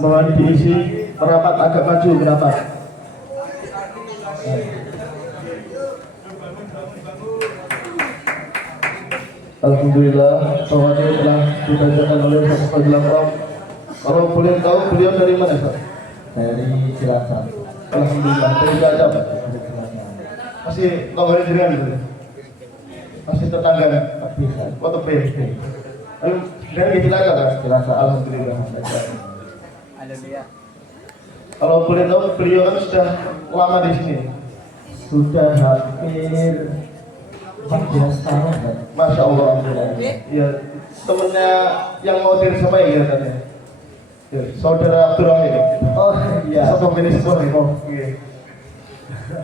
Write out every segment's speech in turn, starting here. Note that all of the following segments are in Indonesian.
mohon diisi merapat agak maju merapat. Alhamdulillah bahwa dia telah dibacakan oleh Ustaz Fadil Amram. Kalau boleh tahu beliau dari mana Ustaz? Dari Cilacap. Alhamdulillah dari Cilacap. Masih tonggonya jenengan gitu. Masih tetangga. Bisa. Foto P. Lalu dari Cilacap kan? Cilacap. Alhamdulillah. Kalau boleh tahu beliau kan sudah lama di sini. Sudah hampir 14 tahun kan? Masya Allah. Iya, temennya yang mau disampai ya katanya. Ya, saudara Abdurrahim. Oh iya. Sopo ini semua.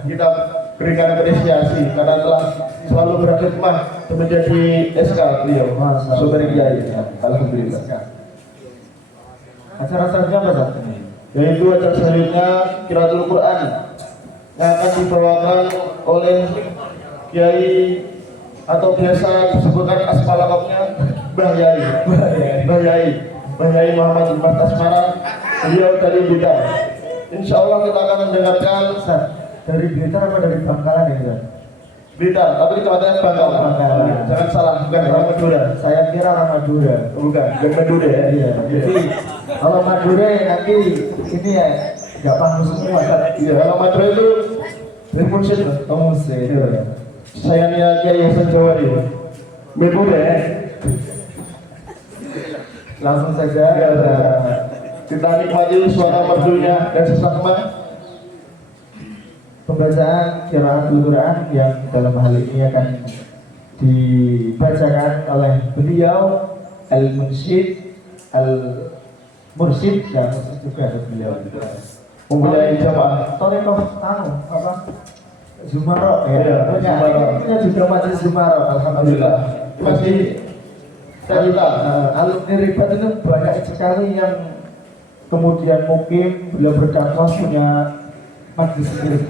Kita berikan apresiasi karena telah selalu berkhidmat menjadi SK beliau. Saudari Kiai. Alhamdulillah. Acara selanjutnya apa saat ini? Yaitu acara selanjutnya Qiraatul Quran yang akan dibawakan oleh Kiai atau biasa disebutkan asma lengkapnya Mbah Yai. Mbah Yai Muhammad Jumat Asmara. Beliau dari Blitar. Insya Allah kita akan mendengarkan Dari Blitar apa dari Bangkalan ya? Blitar, tapi katanya Bangkalan. Jangan salah, bukan orang Madura. Saya kira orang Madura. Bukan Madura ya. Iya. Jadi kalau Madura nanti ini ya nggak paham semua. Iya, kalau Madura itu Revolution. Musik. Iya. Saya niat Kiai Hasan Jawari. Madura ya. Langsung saja Ya, kita nikmati suara merdunya dan sesama pembacaan Qiraatul Quran yang dalam hal ini akan dibacakan oleh beliau Al-Mursyid Al-Mursyid dan juga ada beliau mempunyai jamaah. Torekoh apa? Zumaro Ya, Zumaro. Ini juga majelis Zumaro. Alhamdulillah. Masih cerita. Alumni Ribat itu banyak sekali yang kemudian mungkin beliau berdakwah punya majelis sendiri.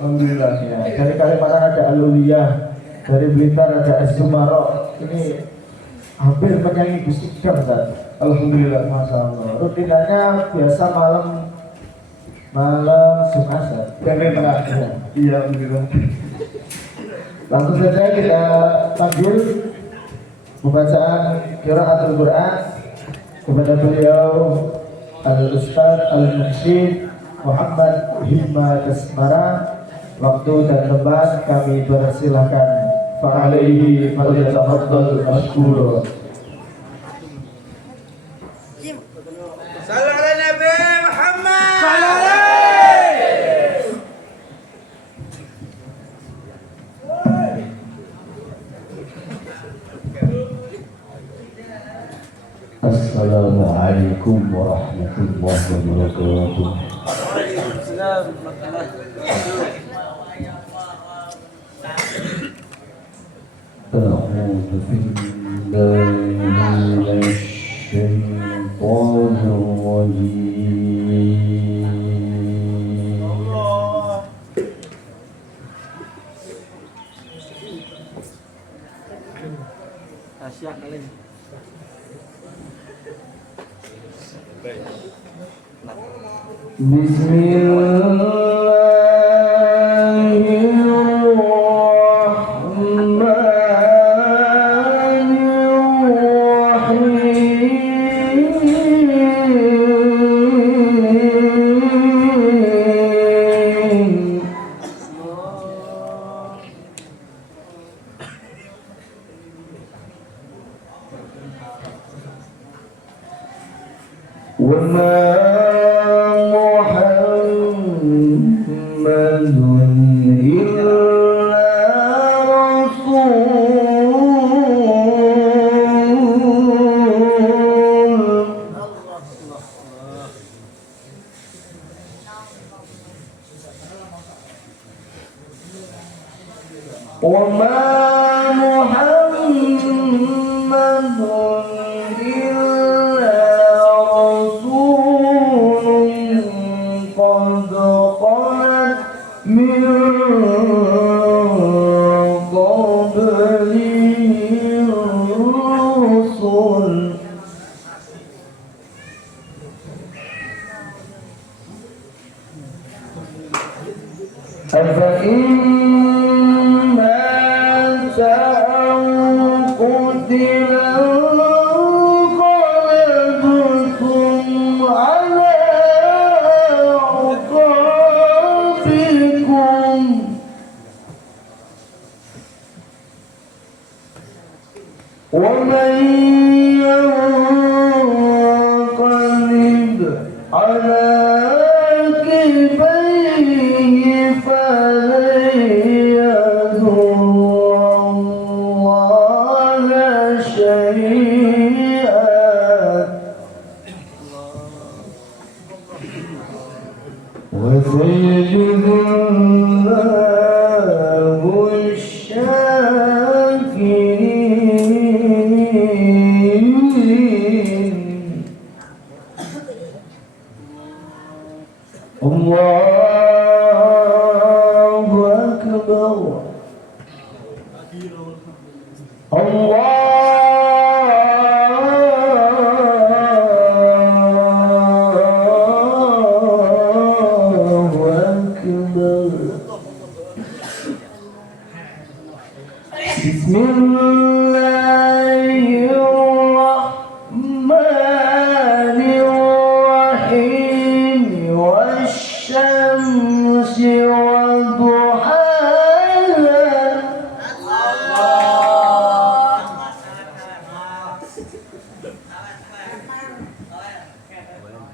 Alhamdulillah. Ya, dari Kalimantan ada Aluliyah, dari Blitar ada Zumaro. Ini hampir menyaingi Gus Idam, Ustaz. Alhamdulillah. Masya Allah. Rutinannya biasa malam Jumat. Yang tengah. Iya, alhamdulillah. Langsung saja kita panggil pembacaan Qiraatul Quran kepada beliau Al-Ustaz Al-Mursyid Muhammad Himmat Asmara. Waktu dan tempat kami persilahkan. Fa'alaihi falyatafaddal mashkura. Sallallahu alaihi Nabi Muhammad. Assalamualaikum warahmatullahi wabarakatuh. أعوذ بالله من الشيطان الرجيم. بسم أفإن مات أو قتل انقلبتم على أعقابكم ومن ينقلب على عقبيه فلن يضر الله شيئا وسيجزي الله الشاكرين. الله أكبر. الله أكبر. بسم الله الرحمن الرحيم والشمس وضحاها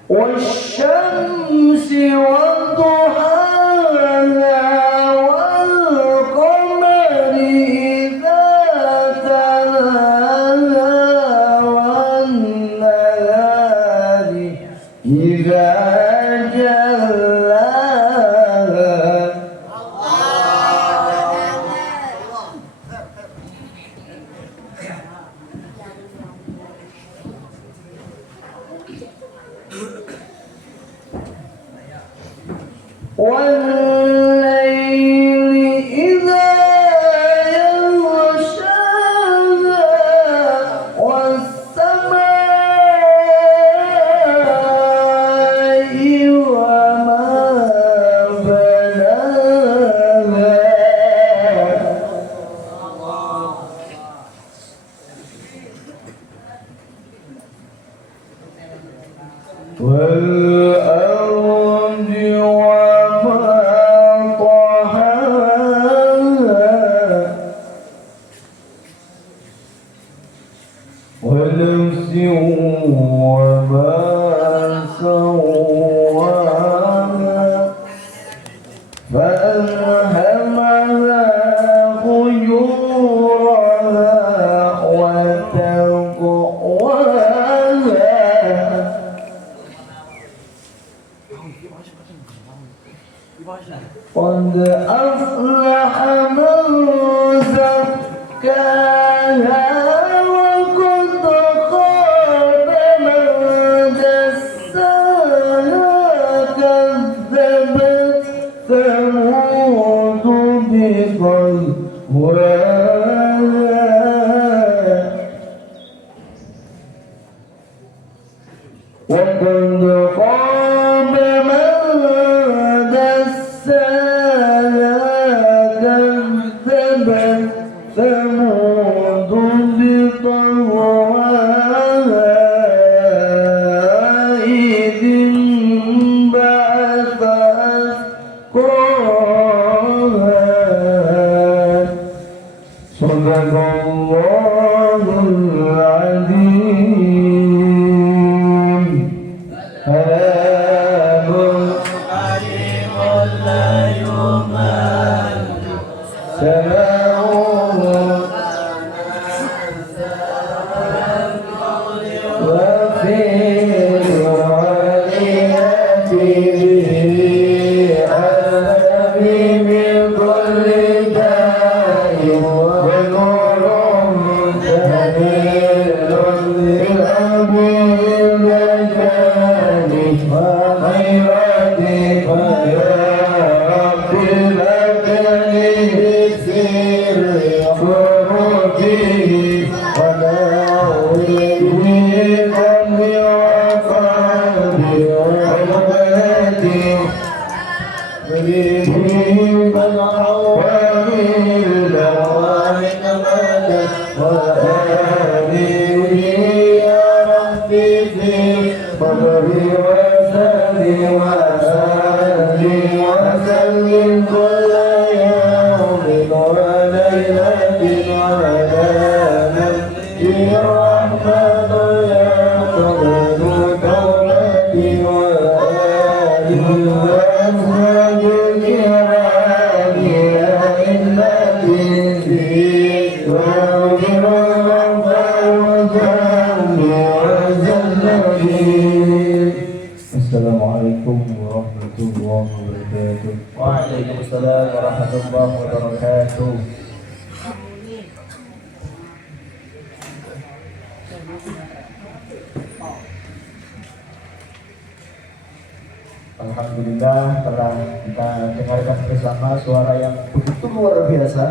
والشمس وضحاها والقمر إذا تلاها والنهار إذا جلاها والليل إذا يغشاها والسماء وما بناها والأرض وما طحاها ونفس وما سواها فألهمها فجورها وتقواها قد أفلح من زكاها وقد خاب من دساها كذبت ثمود بطغواها وقد خاب من دساها كذبت ثمود بطغواها إذ انبعث أثقالها. صدق الله العظيم. Believe وصحبه وسلم وسلم كل يوم وليلة على نبي الرحمن يقبل توبتي وآله وأزواج الكرام يا إلتي واغفر Assalamualaikum warahmatullahi wabarakatuh. Waalaikumsalam warahmatullahi wabarakatuh. Alhamdulillah telah kita dengarkan bersama suara yang begitu luar biasa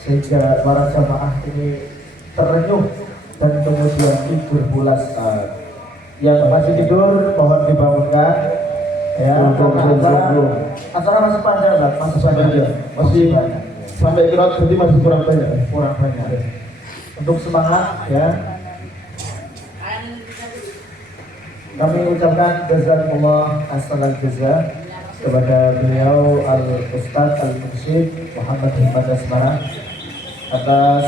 sehingga para jamaah ini terenyuh dan kemudian tidur pulas. Yang masih tidur mohon dibangunkan ya. Acara masih panjang kan? Masih panjang. Masih sampai kira berarti masih kurang banyak. Kurang banyak. Untuk semangat ya. Kami ucapkan jazakumullah ahsanal jaza kepada beliau Al-Ustaz Al-Mursyid Muhammad Himad Asmara atas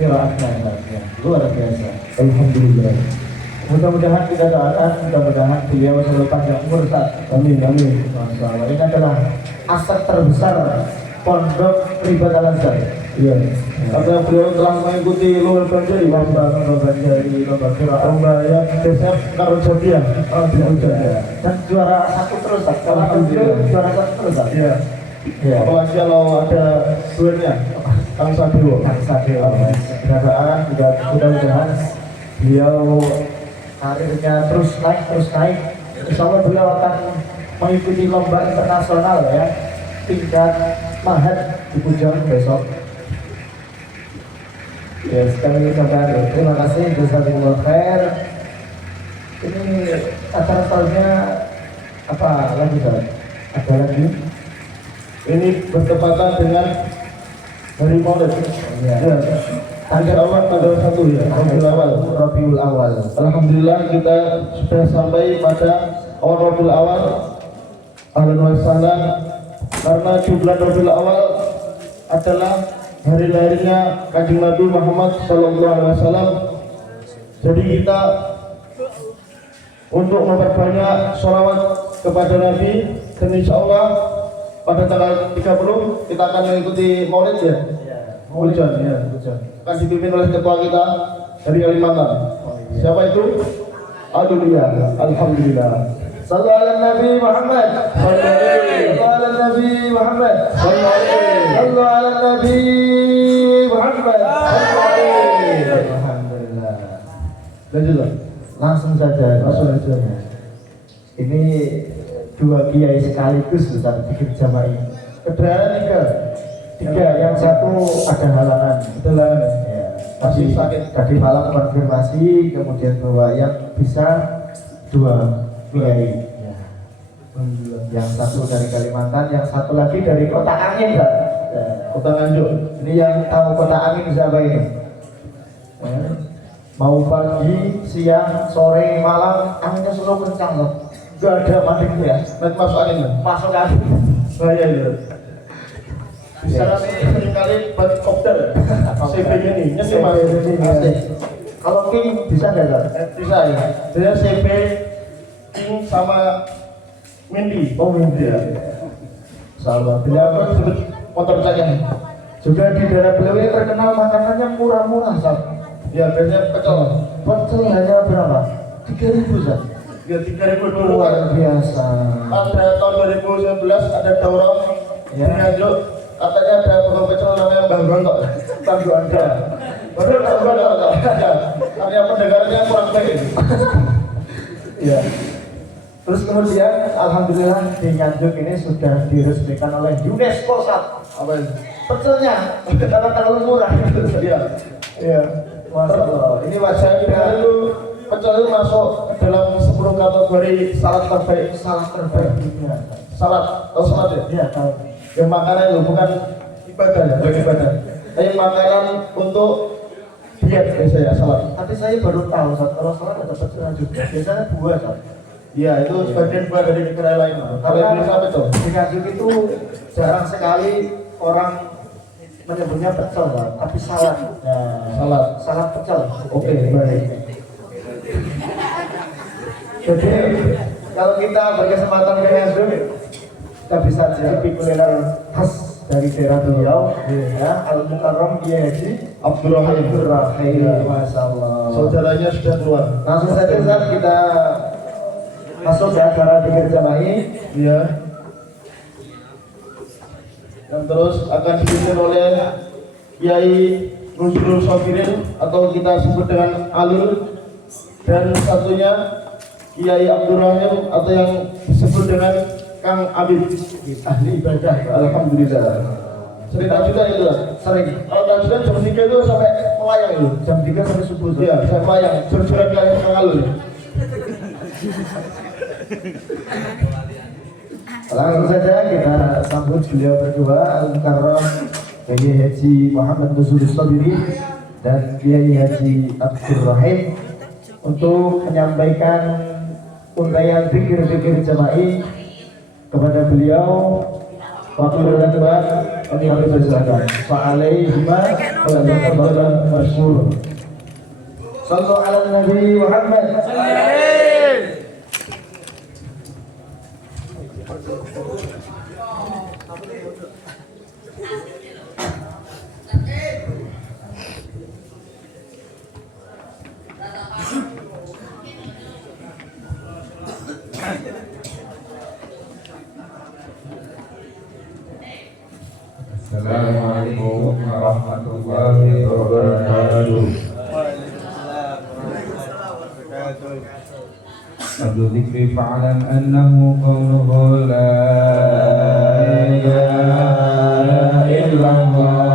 qiraatnya ya, luar biasa. Alhamdulillah. Mudah-mudahan kita doakan, mudah-mudahan beliau selalu panjang umur Ustaz. Amin amin. Masya Allah, ini adalah aset terbesar Pondok Pribadi Al-Azhar. Iya. Karena beliau telah mengikuti lomba Banjari, lomba Banjari, lomba qiraat, lomba yang biasanya Karun Jodiah. dan juara satu terus Ustaz. Kalau beliau juara satu terus Ustaz. Iya. Iya. Apalagi kalau ada duetnya Kang Sadio. Kang Sadio. Mudah-mudahan juga mudah-mudahan beliau karirnya terus naik. Insya Allah beliau akan mengikuti lomba internasional ya, tingkat Mahat di Pujon besok. Ya, sekali ucapkan terima kasih jazakumullah khair. Ini acara tahunnya apa lagi Ustaz? Ada lagi? Ini bertepatan dengan hari Maulid. Ya. Ya. Tanggal awal tanggal 1 ya, Rabiul Awal. Alhamdulillah kita sudah sampai pada Rabiul Awal. Ahlan wa sahlan. Karena di bulan Rabiul Awal adalah hari lahirnya Kanjeng Nabi Muhammad SAW. Jadi kita untuk memperbanyak sholawat kepada Nabi, dan insya Allah pada tanggal 30 kita akan mengikuti Maulid ya. Hujan ya, akan dipimpin oleh ketua kita dari Kalimantan. Siapa itu? Adulia. Alhamdulillah. Sallu ala Nabi Muhammad. Sallu ala Nabi Muhammad. Sallu ala Nabi Muhammad. Alhamdulillah. Lanjutlah. Langsung saja. Ini dua kiai sekaligus Ustaz bikin jamaah ini. Keberadaan tiga, Yang satu ada halangan. adalah Ya, masih sakit. Tadi malam konfirmasi, kemudian bahwa yang bisa dua kiai. Ya. Yang satu dari Kalimantan, yang satu lagi dari Kota Angin kan? Ya. Kota Nganjuk. Ini yang tahu Kota Angin siapa ini? Ya. Mau pagi, siang, sore, malam, anginnya selalu kencang loh. Gak ada madingnya ya. Nanti masuk angin kan? Masuk angin. Bahaya ya. Bisa nanti seringkali buat kopdar. CP-nya nih, ini mas. Asik. Kalau King bisa nggak Kak? Bisa ya. Dia CP King sama Mindy. Oh Windy ya. Salah. Beliau kan sebut motor saya. Juga di daerah beliau ini terkenal makanannya murah-murah Sab. Ya biasanya pecel. Pecel hanya berapa? 3.000 Sab. Ya 3.000 dulu Luar kan. biasa. Pada tahun 2019 ada daurah di Ya. Nganjuk. Katanya ada tukang pecel namanya Bang Gontok. Bang Gontok. Betul Bang Gontok. Ya. Karena pendengarannya kurang baik. Ya. Terus kemudian alhamdulillah di Nganjuk ini sudah diresmikan oleh UNESCO Sab. Apa itu? Pecelnya karena terlalu murah. Iya. Iya. Masya Allah. Ini wajah kita itu pecel itu masuk dalam 10 kategori salad terbaik. Salah terbaik dunia. Salad, tahu salad ya? Iya tahu. Yang makanan itu bukan ibadah ya, bukan ibadah. Tapi makanan untuk diet biasanya salat. Tapi saya baru tahu saat kalau salat ada pecel juga. Biasanya buah kan. Iya, itu sebagian buah dari negara lain. Kalau Indonesia apa tuh? Di Nganjuk itu jarang sekali orang menyebutnya pecel, Pak. Tapi salad. Salat. Salad pecel. Oke, baik. Jadi kalau kita berkesempatan ke Nganjuk, kita bisa cicipi kuliner khas dari daerah beliau, ya, Al Mukarram Kiai Haji Abdurrahim. Abdurrahim, Masya Allah. Saudaranya sudah keluar. Langsung saja Ustaz, kita masuk ke acara pikir jama'i. Iya. Dan terus akan dipimpin oleh Kiai Nuzrul Sofirin atau kita sebut dengan Alul, dan satunya Kiai Abdurrahim atau yang disebut dengan Kang Abid, ahli ibadah. Alhamdulillah. Sering tajudan itu lah. Sering. Kalau tajudan jam 3 itu sampai melayang itu. Jam 3 sampai subuh. Iya, saya melayang. Jam-jaman kayak Kang Alul. Langsung saja kita sambut beliau berdua, Al Mukarram Kiai Haji Muhammad Nuzul Sabiri dan Kiai Haji Abdurrahim untuk menyampaikan untayan pikir-pikir jama'i kepada beliau. Waktu kedua kami persilakan. Fa'alaihima wa masyhur. Sallu ala Nabi Muhammad. Assalamualaikum warahmatullahi wabarakatuh. Abdul Dzikri fa'alam annahu qawluhu la ilaha illallah,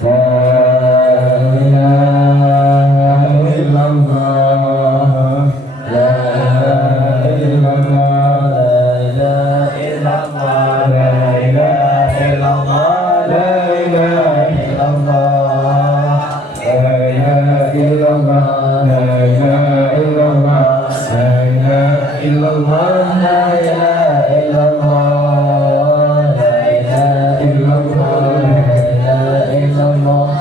la ilaha illallah, la ilaha illallah, la ilaha illallah, la ilaha illallah, la ilaha illallah, la ilaha illallah, la ilaha illallah, la ilaha illallah, la ilaha illallah, la ilaha illallah,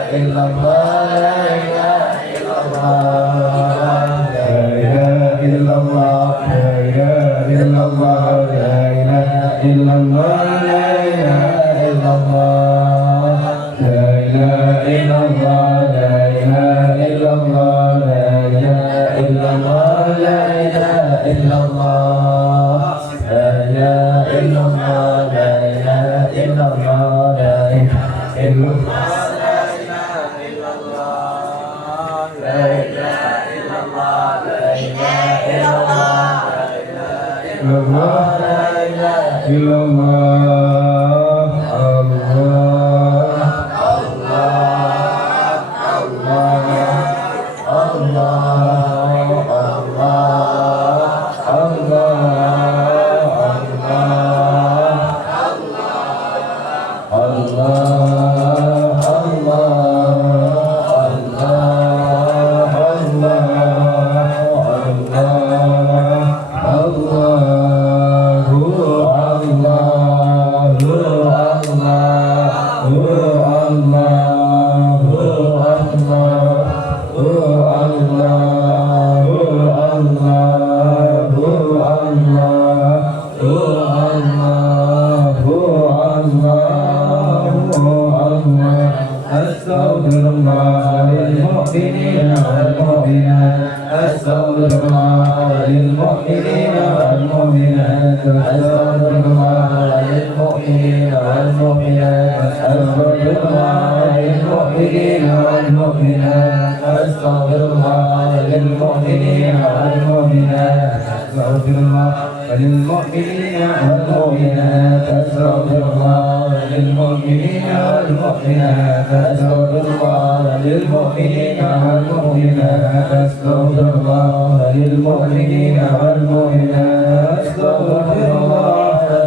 illallah, la ilaha illallah, la ilaha illallah, la ilaha illallah, la ilaha illallah, la ilaha illallah, la ilaha illallah, la ilaha illallah, la ilaha illallah, la ilaha illallah, la ilaha illallah, la ilaha illallah.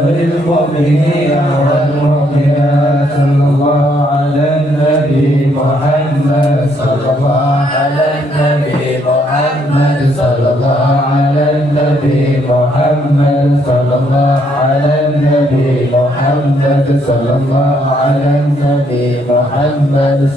للمؤمنين والمؤمنات صلى الله على النبي محمد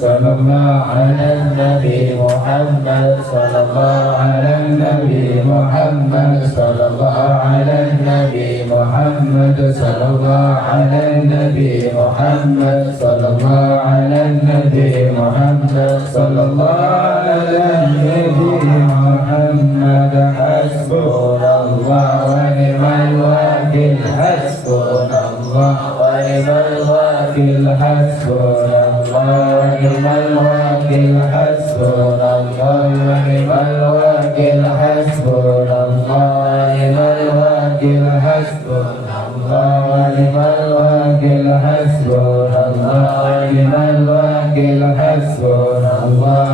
صلى الله على النبي محمد صلى الله على النبي محمد صلى الله على النبي محمد صلى الله على النبي محمد صلى الله على النبي محمد صلى الله على النبي محمد حسبنا الله ونعم الوكيل حسبنا الله ونعم الوكيل حسبنا الله ونعم الوكيل حسبنا الله ونعم الوكيل حسبنا الله ونعم الوكيل حسبنا الله ونعم الوكيل حسبنا الله ونعم الوكيل حسبنا الله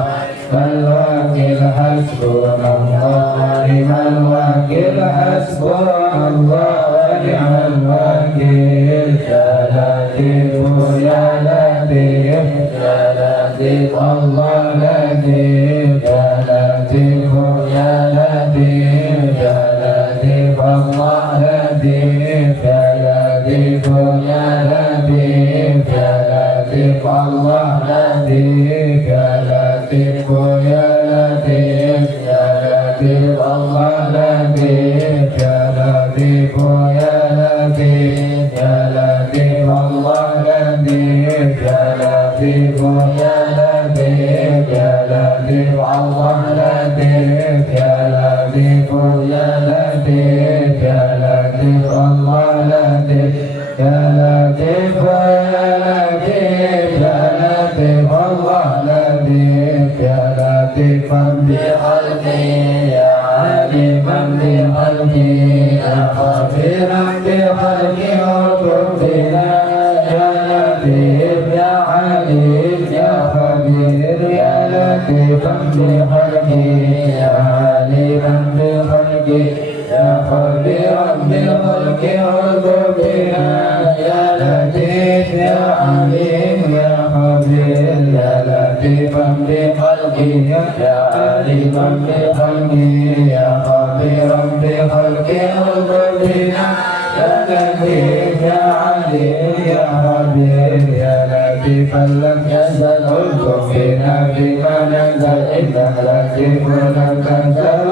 الوكيل حسبنا الله ونعم الوكيل حسبنا الله ونعم الوكيل يا لطيف يا لطيف يا لطيف الله لطيف يا لطيف يا لطيف يا لطيف الله لطيف يا لطيف يا لطيف يا لطيف الله لطيف يا لطيف يا لطيف يا لطيف الله لطيف يا لطيف يا لطيف يا لطيف الله لطيف يا لطيف يا لطيف يا لطيف الله لطيف يا لطيف يا لطيف يا لطيف الله لطيف يا لطيف يا لطيف يا لطيف الله لطيف يا لطيفا بخلقه يا عليما بخلقه يا خبيرا بخلقه وقربنا يا لطيف يا عليم يا خبير يا لطيفا بخلقه يا عليما بخلقه يا خبيرا بخلقه وقربنا يا لطيف يا عليم يا خبير يا لطيفا بخلقه يا عليما بخلقه يا خبيرا بخلقه وقربنا يا لطيف يا عليم يا خبير يا لطيفا لم يزل الطف فينا بما نزل انك لطيف لم تنزل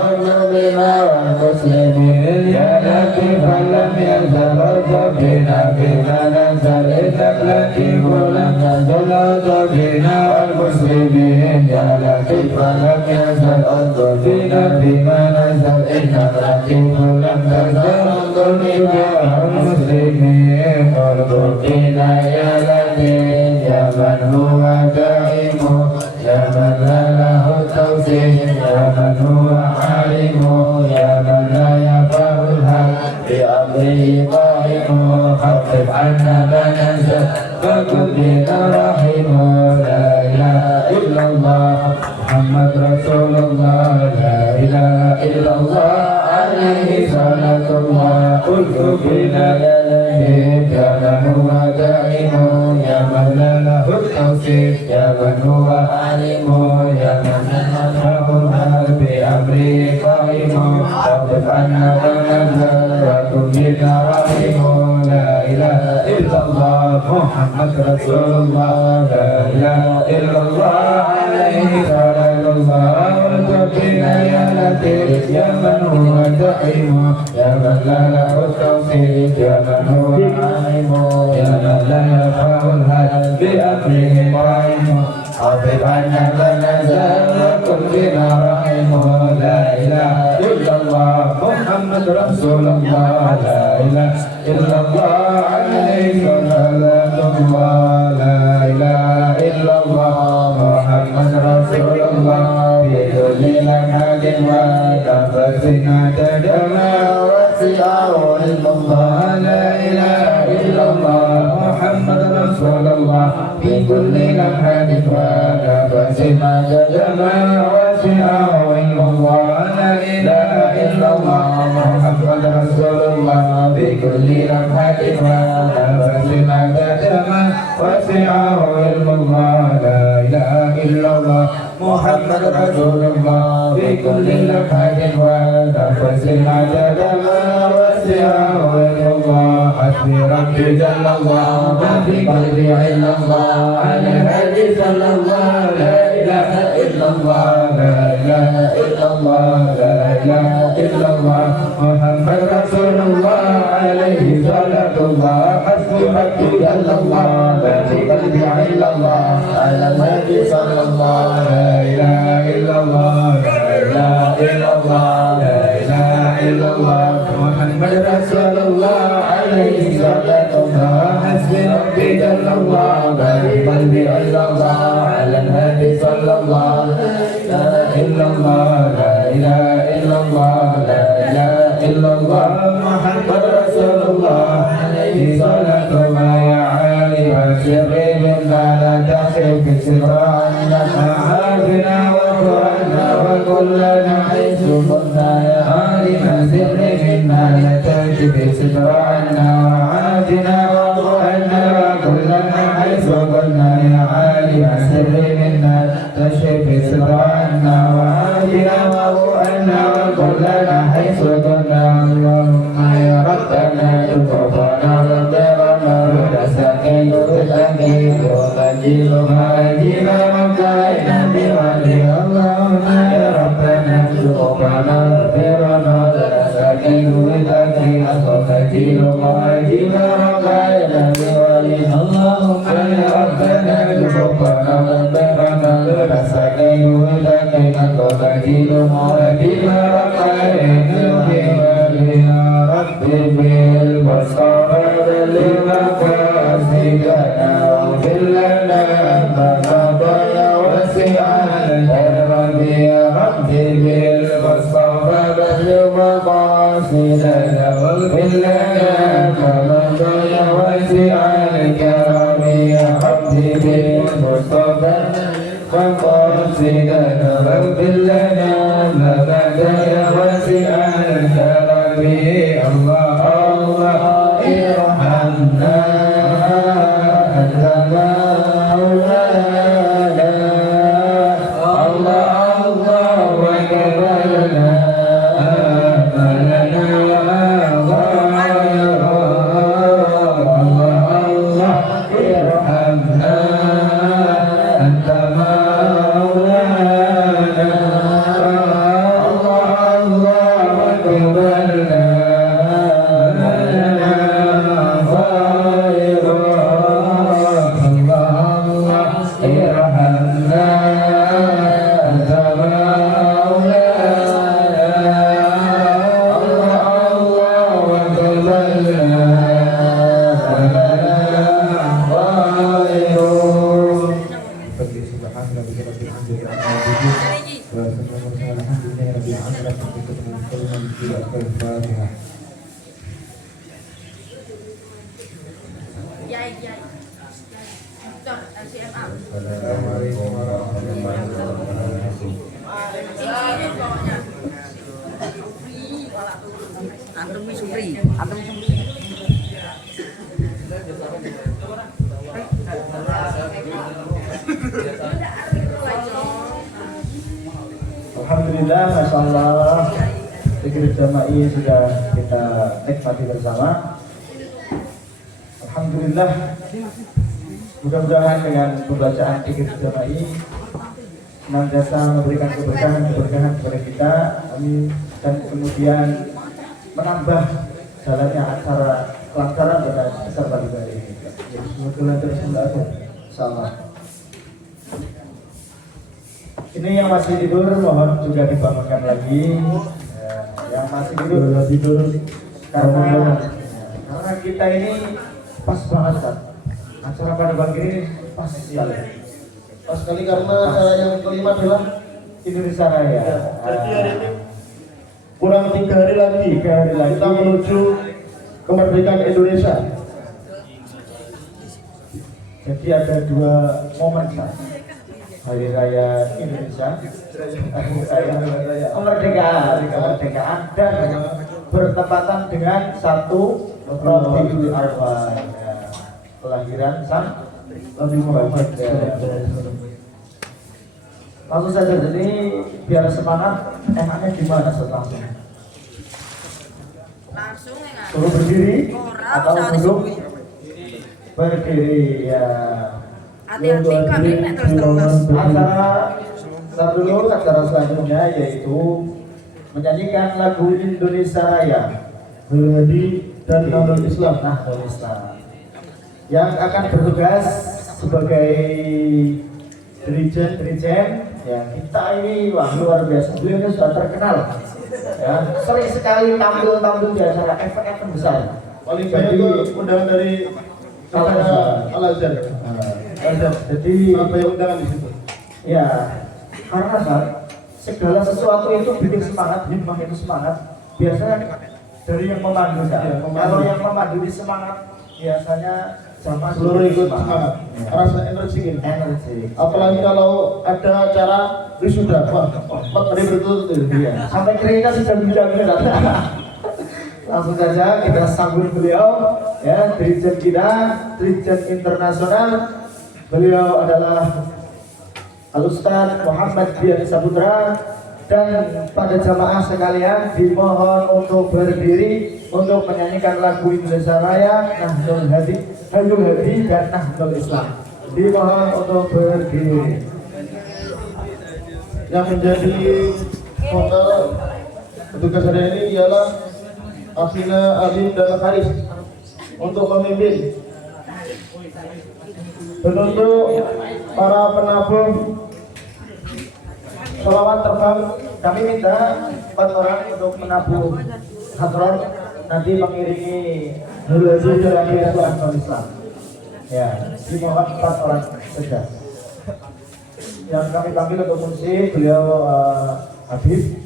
بنا والمسلمين يا لطيفا لم يزل الطف فينا بما نزل انك لطيف لم تنزل الطف فينا والمسلمين يا لطيفا لم يزل الطف فينا بما نزل انك لطيف لم تنزل الطف فينا والمسلمين انظر فينا يا لطيف يا من هو دائم يا من لا له توصيف يا من هو عالم يا من لا يفعل الحق بأمره قائم خفف عنا ما ننزل فكن بنا رحيم لا إله إلا الله محمد رسول الله لا إله إلا الله عليه صلاة الله قلت بنا يا لطيف يا من هو دائم يا من لا له التوصيف يا من هو عالم يا من له الحال بأمره قائم خفف عنا ونزل وكن بنا رحيم لا إله إلا الله محمد رسول الله لا إله إلا الله عليه صلاة الله قلت بنا يا لطيف يا من هو دائم يا من لا له التوصيف يا من هو عالم يا من لا يفعل الحال بأمره قائم خفف عنا فنزل وكن بنا رحيم لا إله إلا الله محمد رسول الله لا إله إلا الله عليه صلاة الله لا إله إلا الله محمد رسول الله بكل لمحة ونفس تدمى وسعه علم الله لا إله إلا الله محمد رسول الله بكل لمحة ونفس تدمى وسعه علم الله لا إله إلا الله محمد رسول الله بكل لمحة ونفس تدمى وسعه علم الله لا إله إلا الله محمد رسول الله بكل لمحة ونفس تدمى وسعه علم الله حسبي ربي جل الله ما في قلبي إلا الله على Nabi sallallahu la ilaha illallah la ilaha illallah la ilaha illallah Muhammad Rasulullah alaihi salatullah hasbi rabbi illallah la ilaha illallah ala Nabi sallallahu la ilaha illallah la ilaha illallah la ilaha illallah Muhammad Rasulullah alaihi salatullah hasbi rabbi illallah la ilaha illallah ala Nabi sallallahu la ilaha illallah la ilaha illallah la ilaha illallah Muhammad Rasulullah alaihi salatullah ya ali wa sirri minna la takhif sirrana ma'afina wa qurana wa kullana haythu kunna ya ali wa sirri minna la takhif sirrana ma'afina wa qurana wa kullana haythu kunna ya ali wa sirri minna تشف سرعنا وعافنا وضوءنا وكلنا حيث كنا اللهم يا ربنا تغفرنا وغفرنا ونسكن بالأكيد ومجيد مجيد مكائنا بولي اللهم يا ربنا تغفرنا وغفرنا ونسكن بالأكيد ومجيد مجيد مكائنا بولي اللهم يا ربنا تغفرنا وغفرنا rasakan ulakan atau kaji lumadi marakai nilai rabbi bil basara lima kasidana bilana mabaya wasi'an rabbi bil basara lima kasidana bilana mabaya wasi'an rabbi bil basara فقاصدنا واغفر لنا ما بدا واسع الكرم الله الله ارحمنا أنت مولانا الله الله وقبلنا آملنا ظاهرا الله الله ارحمنا أنت Alhamdulillah, Masya Allah, zikir jama'i sudah kita nikmati bersama. Alhamdulillah, mudah-mudahan dengan pembacaan zikir jama'i senantiasa memberikan keberkahan kepada kita, amin, dan kemudian menambah jalannya acara kelancaran pada besar pagi hari ini. Semoga lancar semua, insyaallah. Ini yang masih tidur mohon juga dibangunkan lagi. Yang masih tidur karena kita ini pas banget kan. Acara pada pagi ini pas sekali. Pas sekali karena yang kelima adalah Indonesia Raya. Jadi hari ini kurang 3 hari lagi kita menuju kemerdekaan Indonesia. Jadi ada 2 momen kan. Hari Raya Indonesia, Hari Raya kemerdekaan dan bertepatan dengan 1 Rabiul Awal, kelahiran Sang Nabi Muhammad. Langsung saja, jadi biar semangat, enaknya gimana setelahnya? Langsung ya. Suruh berdiri atau duduk? Berdiri ya. Hati-hati kami nek terus-terus. Acara selanjutnya yaitu menyanyikan lagu Indonesia Raya Berhadi dan Nahdlatul Islam. Nahdlatul Islam yang akan bertugas sebagai dirijen ya. Kita ini wah luar biasa, beliau ini sudah terkenal ya, sering sekali tampil di acara event besar. Paling banyak itu undangan dari Al-Azhar. Jadi Apa yang undangan di situ? ya, karena Pak, segala sesuatu itu bikin semangat, himmah itu semangat. Biasanya dari yang memandu, Ya, memandu. kalau yang memandu di semangat, biasanya sama Seluruh ikut semangat. Rasa energi ini. energi. Apalagi kalau ada acara wisuda, wah, 4 hari berturut-turut. Iya. Sampai keringat sudah bilang langsung saja kita sambut beliau, ya, Dirjen kita, Dirjen Internasional. Beliau adalah Al-Ustaz Muhammad Bian Saputra. Dan pada jamaah sekalian dimohon untuk berdiri untuk menyanyikan lagu Indonesia Raya, Nahdlatul Hadi dan Nahdlatul Islam. Dimohon untuk berdiri. Yang menjadi vokal petugas hari ini ialah Afina, Alim, dan Haris untuk memimpin. Dan untuk para penabuh sholawat terbang, kami minta 4 orang untuk menabuh hadron, nanti mengiringi Nurul dan Nahdlatul Islam. Ya, dimohon 4 orang saja. Yang kami panggil untuk musik beliau Habib,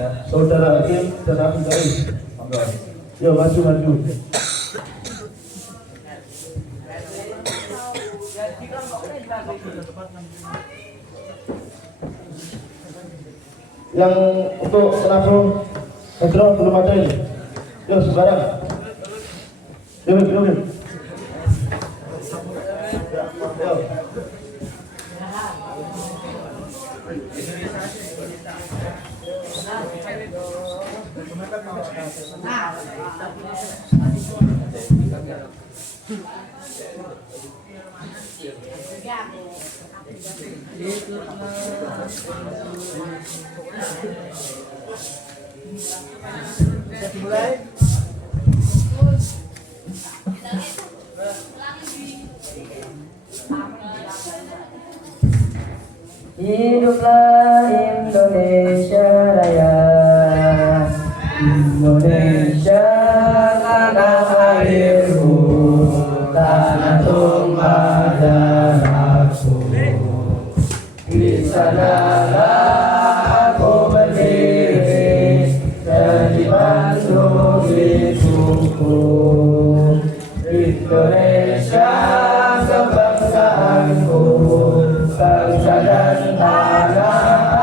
ya, Saudara Hakim dan Abdul Karim. monggo. Yo, maju. Yang untuk penabuh hadron belum ada ini. Yo, sembarang. Yo. Yo. Hiduplah Indonesia Raya, Indonesia tanah airku, tanah tumpah darahku. Di sanalah aku berdiri, jadi batu hidupku. Indonesia kebangsaanku, bangsa dan tanah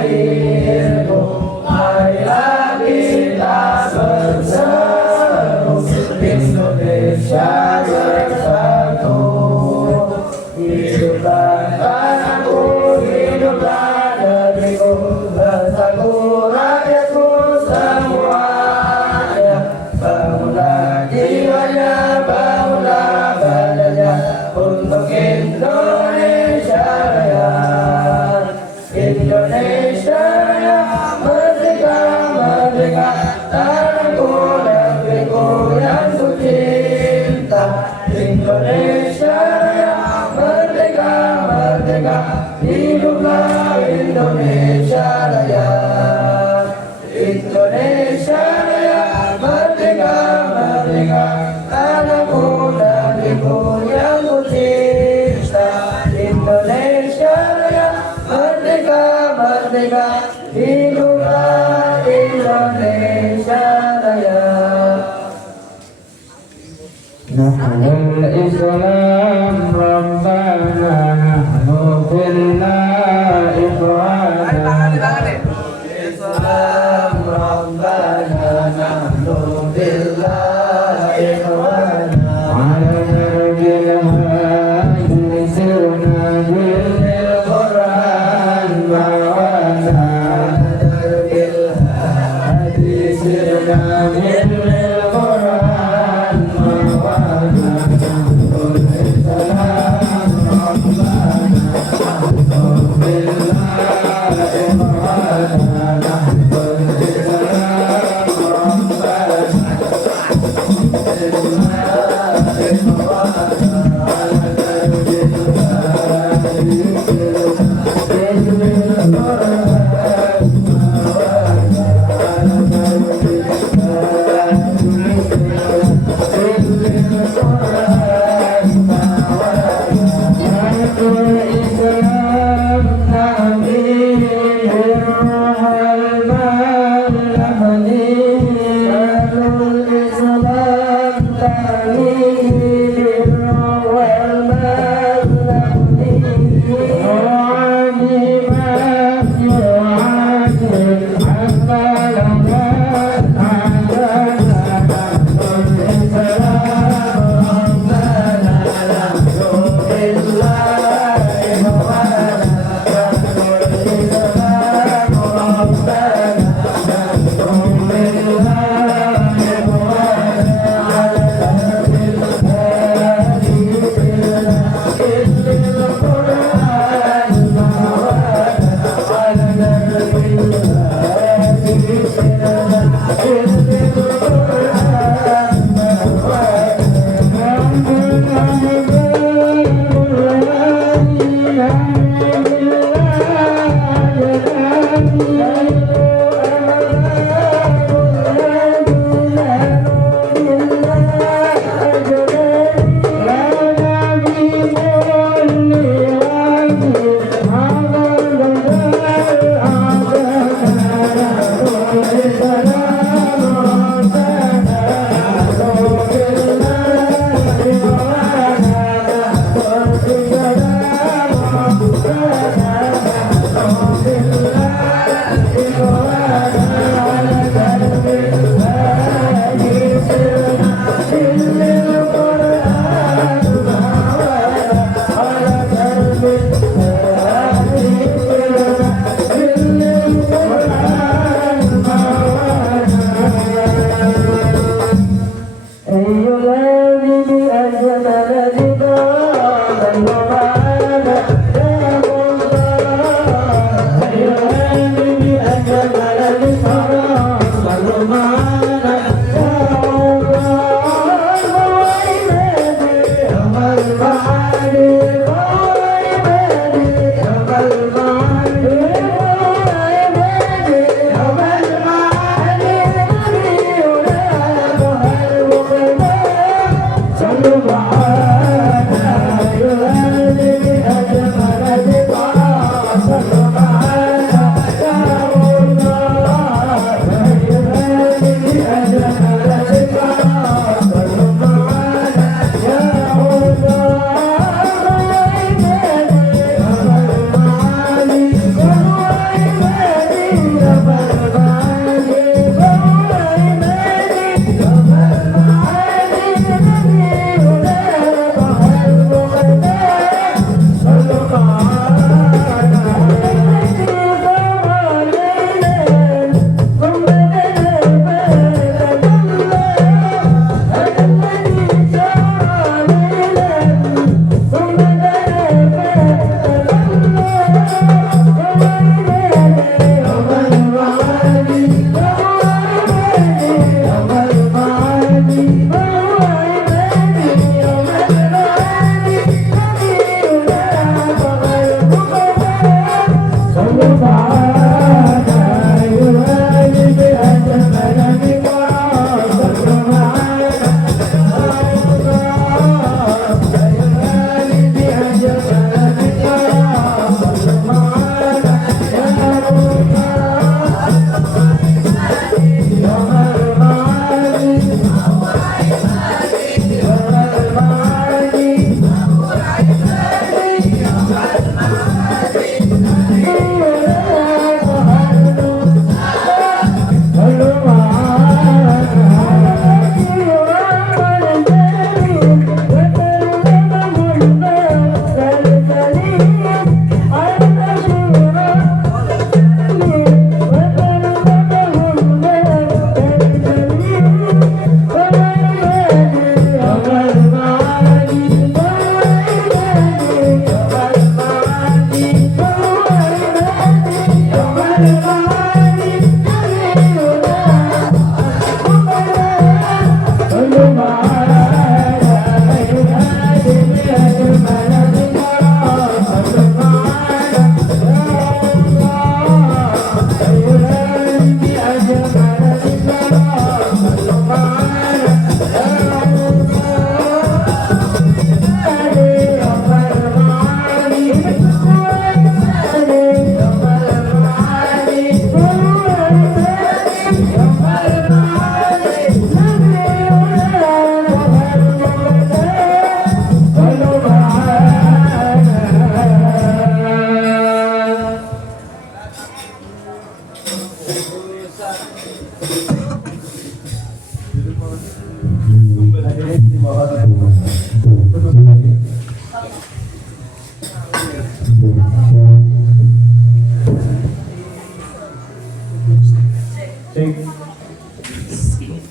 airku. Marilah kita berseru, Indonesia bersatu. Hiduplah tanahku, hiduplah negeriku, bangsaku, rakyatku semuanya. Bangunlah jiwanya, bangunlah badannya untuk Indonesia Raya. Indonesia Raya, merdeka, merdeka, tanahku, negeriku yang ku cinta. Indonesia Raya, merdeka, merdeka, hiduplah Indonesia Raya. Indonesia Raya, merdeka, merdeka, tanahku, negeriku yang ku cinta. Indonesia Raya, merdeka, merdeka, hiduplah Indonesia Raya. Nahdlatul Islam Rabbana, nahnu fillah ikhwana. Islam Rabbana, nahnu fillah ikhwana. Ala nabiyil hadi sirna bil Qur'an mawana. Bil hadi sirna bil Qur'an mawana.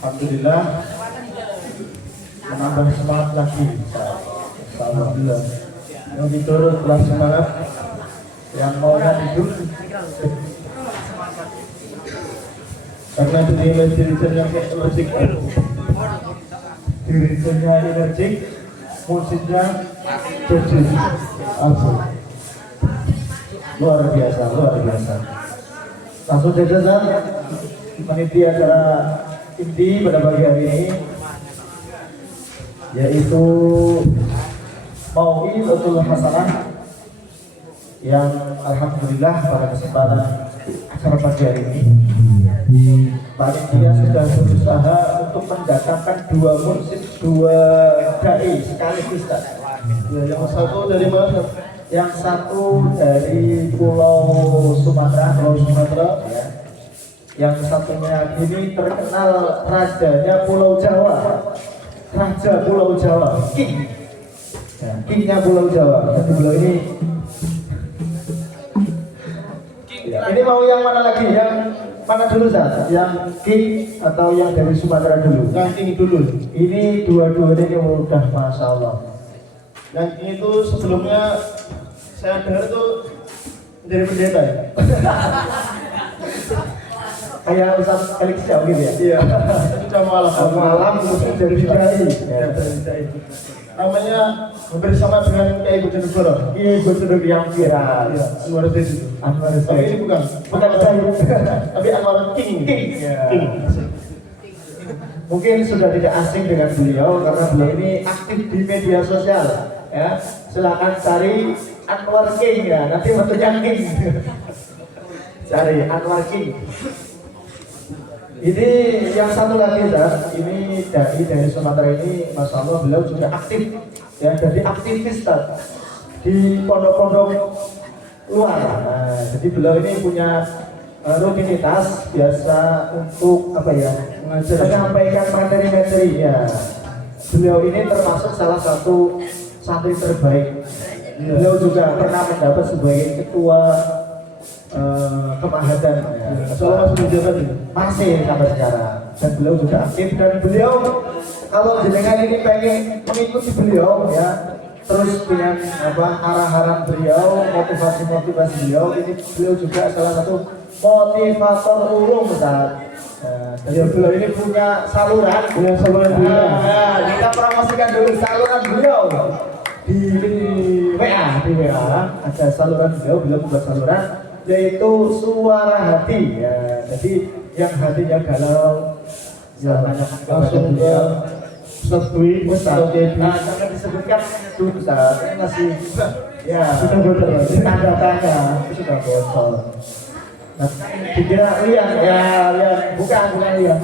Alhamdulillah menambah semangat lagi. Alhamdulillah. Yang diturut kelas semangat, yang mau tidur. Karena dirinya dirinya yang energik, dirinya energik, musiknya jujur, luar biasa, luar biasa. Langsung saja panitia acara inti pada pagi hari ini, yaitu Mau'izatul Hasanah, yang alhamdulillah pada kesempatan acara pagi hari ini panitia sudah berusaha untuk mendatangkan dua mursyid, dua dai sekaligus. Yang satu dari mana? Yang satu dari Pulau Sumatera, ya. Yang satunya ini terkenal rajanya Pulau Jawa, Raja Pulau Jawa, King, ya, Kingnya Pulau Jawa. Dan beliau ini, ya, ini mau yang mana lagi? Yang mana dulu Zat? Yang King atau yang dari Sumatera dulu? Yang King dulu. Ini dua-duanya udah Masya Allah. Yang King itu sebelumnya saya dengar itu dari pendeta ya. Kayak Ustaz Felix Jauh gitu ya? Iya. Sudah malam Muslim dari Dai. Ya, dari Dai. Namanya hampir sama dengan kayak Bojonegoro. Iya, Bojonegoro yang viral. Iya, Anwar Zaid itu. Anwar Tapi Zaid. ini bukan Zaid. Tapi Anwar King. King. Ya. King. Mungkin sudah tidak asing dengan beliau karena beliau ini aktif di media sosial. Ya, silakan cari Anwar King ya. Nanti bentuknya King. Cari Anwar King. Ini yang satu lagi Zat, ini dari Sumatera ini, Masya Allah beliau juga aktif ya, jadi aktivis Zat, di pondok-pondok luar. Nah, jadi beliau ini punya rutinitas biasa untuk apa ya, menyampaikan materi-materi ya. Beliau ini termasuk salah satu santri terbaik. Beliau juga pernah mendapat sebagai ketua Kemahadan ya. Soalnya masih menjabat itu. Masih sampai sekarang. Dan beliau juga aktif dan beliau kalau jenengan ini pengen mengikuti beliau ya, terus dengan apa arahan beliau, motivasi beliau, ini beliau juga salah satu motivator ulung Ustaz. Jadi beliau ini punya saluran beliau. Kita promosikan dulu saluran beliau di WA ada saluran beliau membuat saluran yaitu Suara Hati ya. Jadi yang hatinya galau ya langsung ke Ustaz Dwi, nah karena disebutkan itu Ustaz ini masih ya sudah bocor, tanda tanya itu sudah bocor. Nah dikira Lian ya, Lian bukan Lian.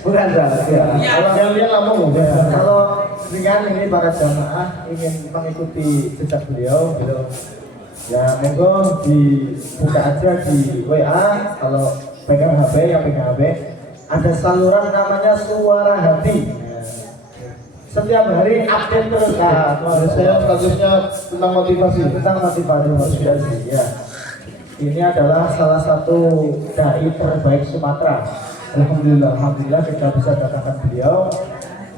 Bukan Zat ya. Kalau yang dia ngomong Ya, kalau dengan ini para jamaah ingin mengikuti jejak beliau, ya monggo dibuka aja di WA. Kalau pegang HP, yang pegang HP, ada saluran namanya Suara Hati. Ya. Setiap hari update terus kan. saya statusnya tentang motivasi. Motivasi ya. Ini adalah salah satu dai terbaik Sumatera. Alhamdulillah kita bisa datangkan beliau.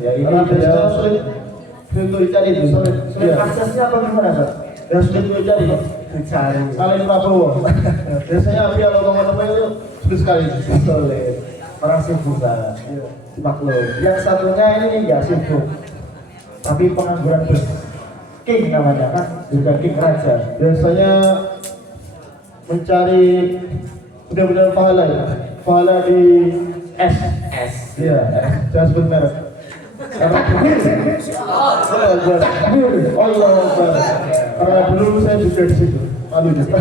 Ya ini Karena beliau biasanya sulit dicari itu. sulit Iya. aksesnya apa gimana Pak? Ya sulit dicari. Dicari. Kalian Prabowo. Biasanya via logo-logo itu sulit sekali. Sulit. Orang sibuk Pak. Maklum. Yang satunya ini enggak sibuk, tapi pengangguran bus. King namanya kan, juga King Raja. Biasanya mencari benar-benar pahala ya. Pahala di S. Iya, jangan sebut merek. Karena Allah Akbar. Karena dulu saya juga di situ. Malu juga.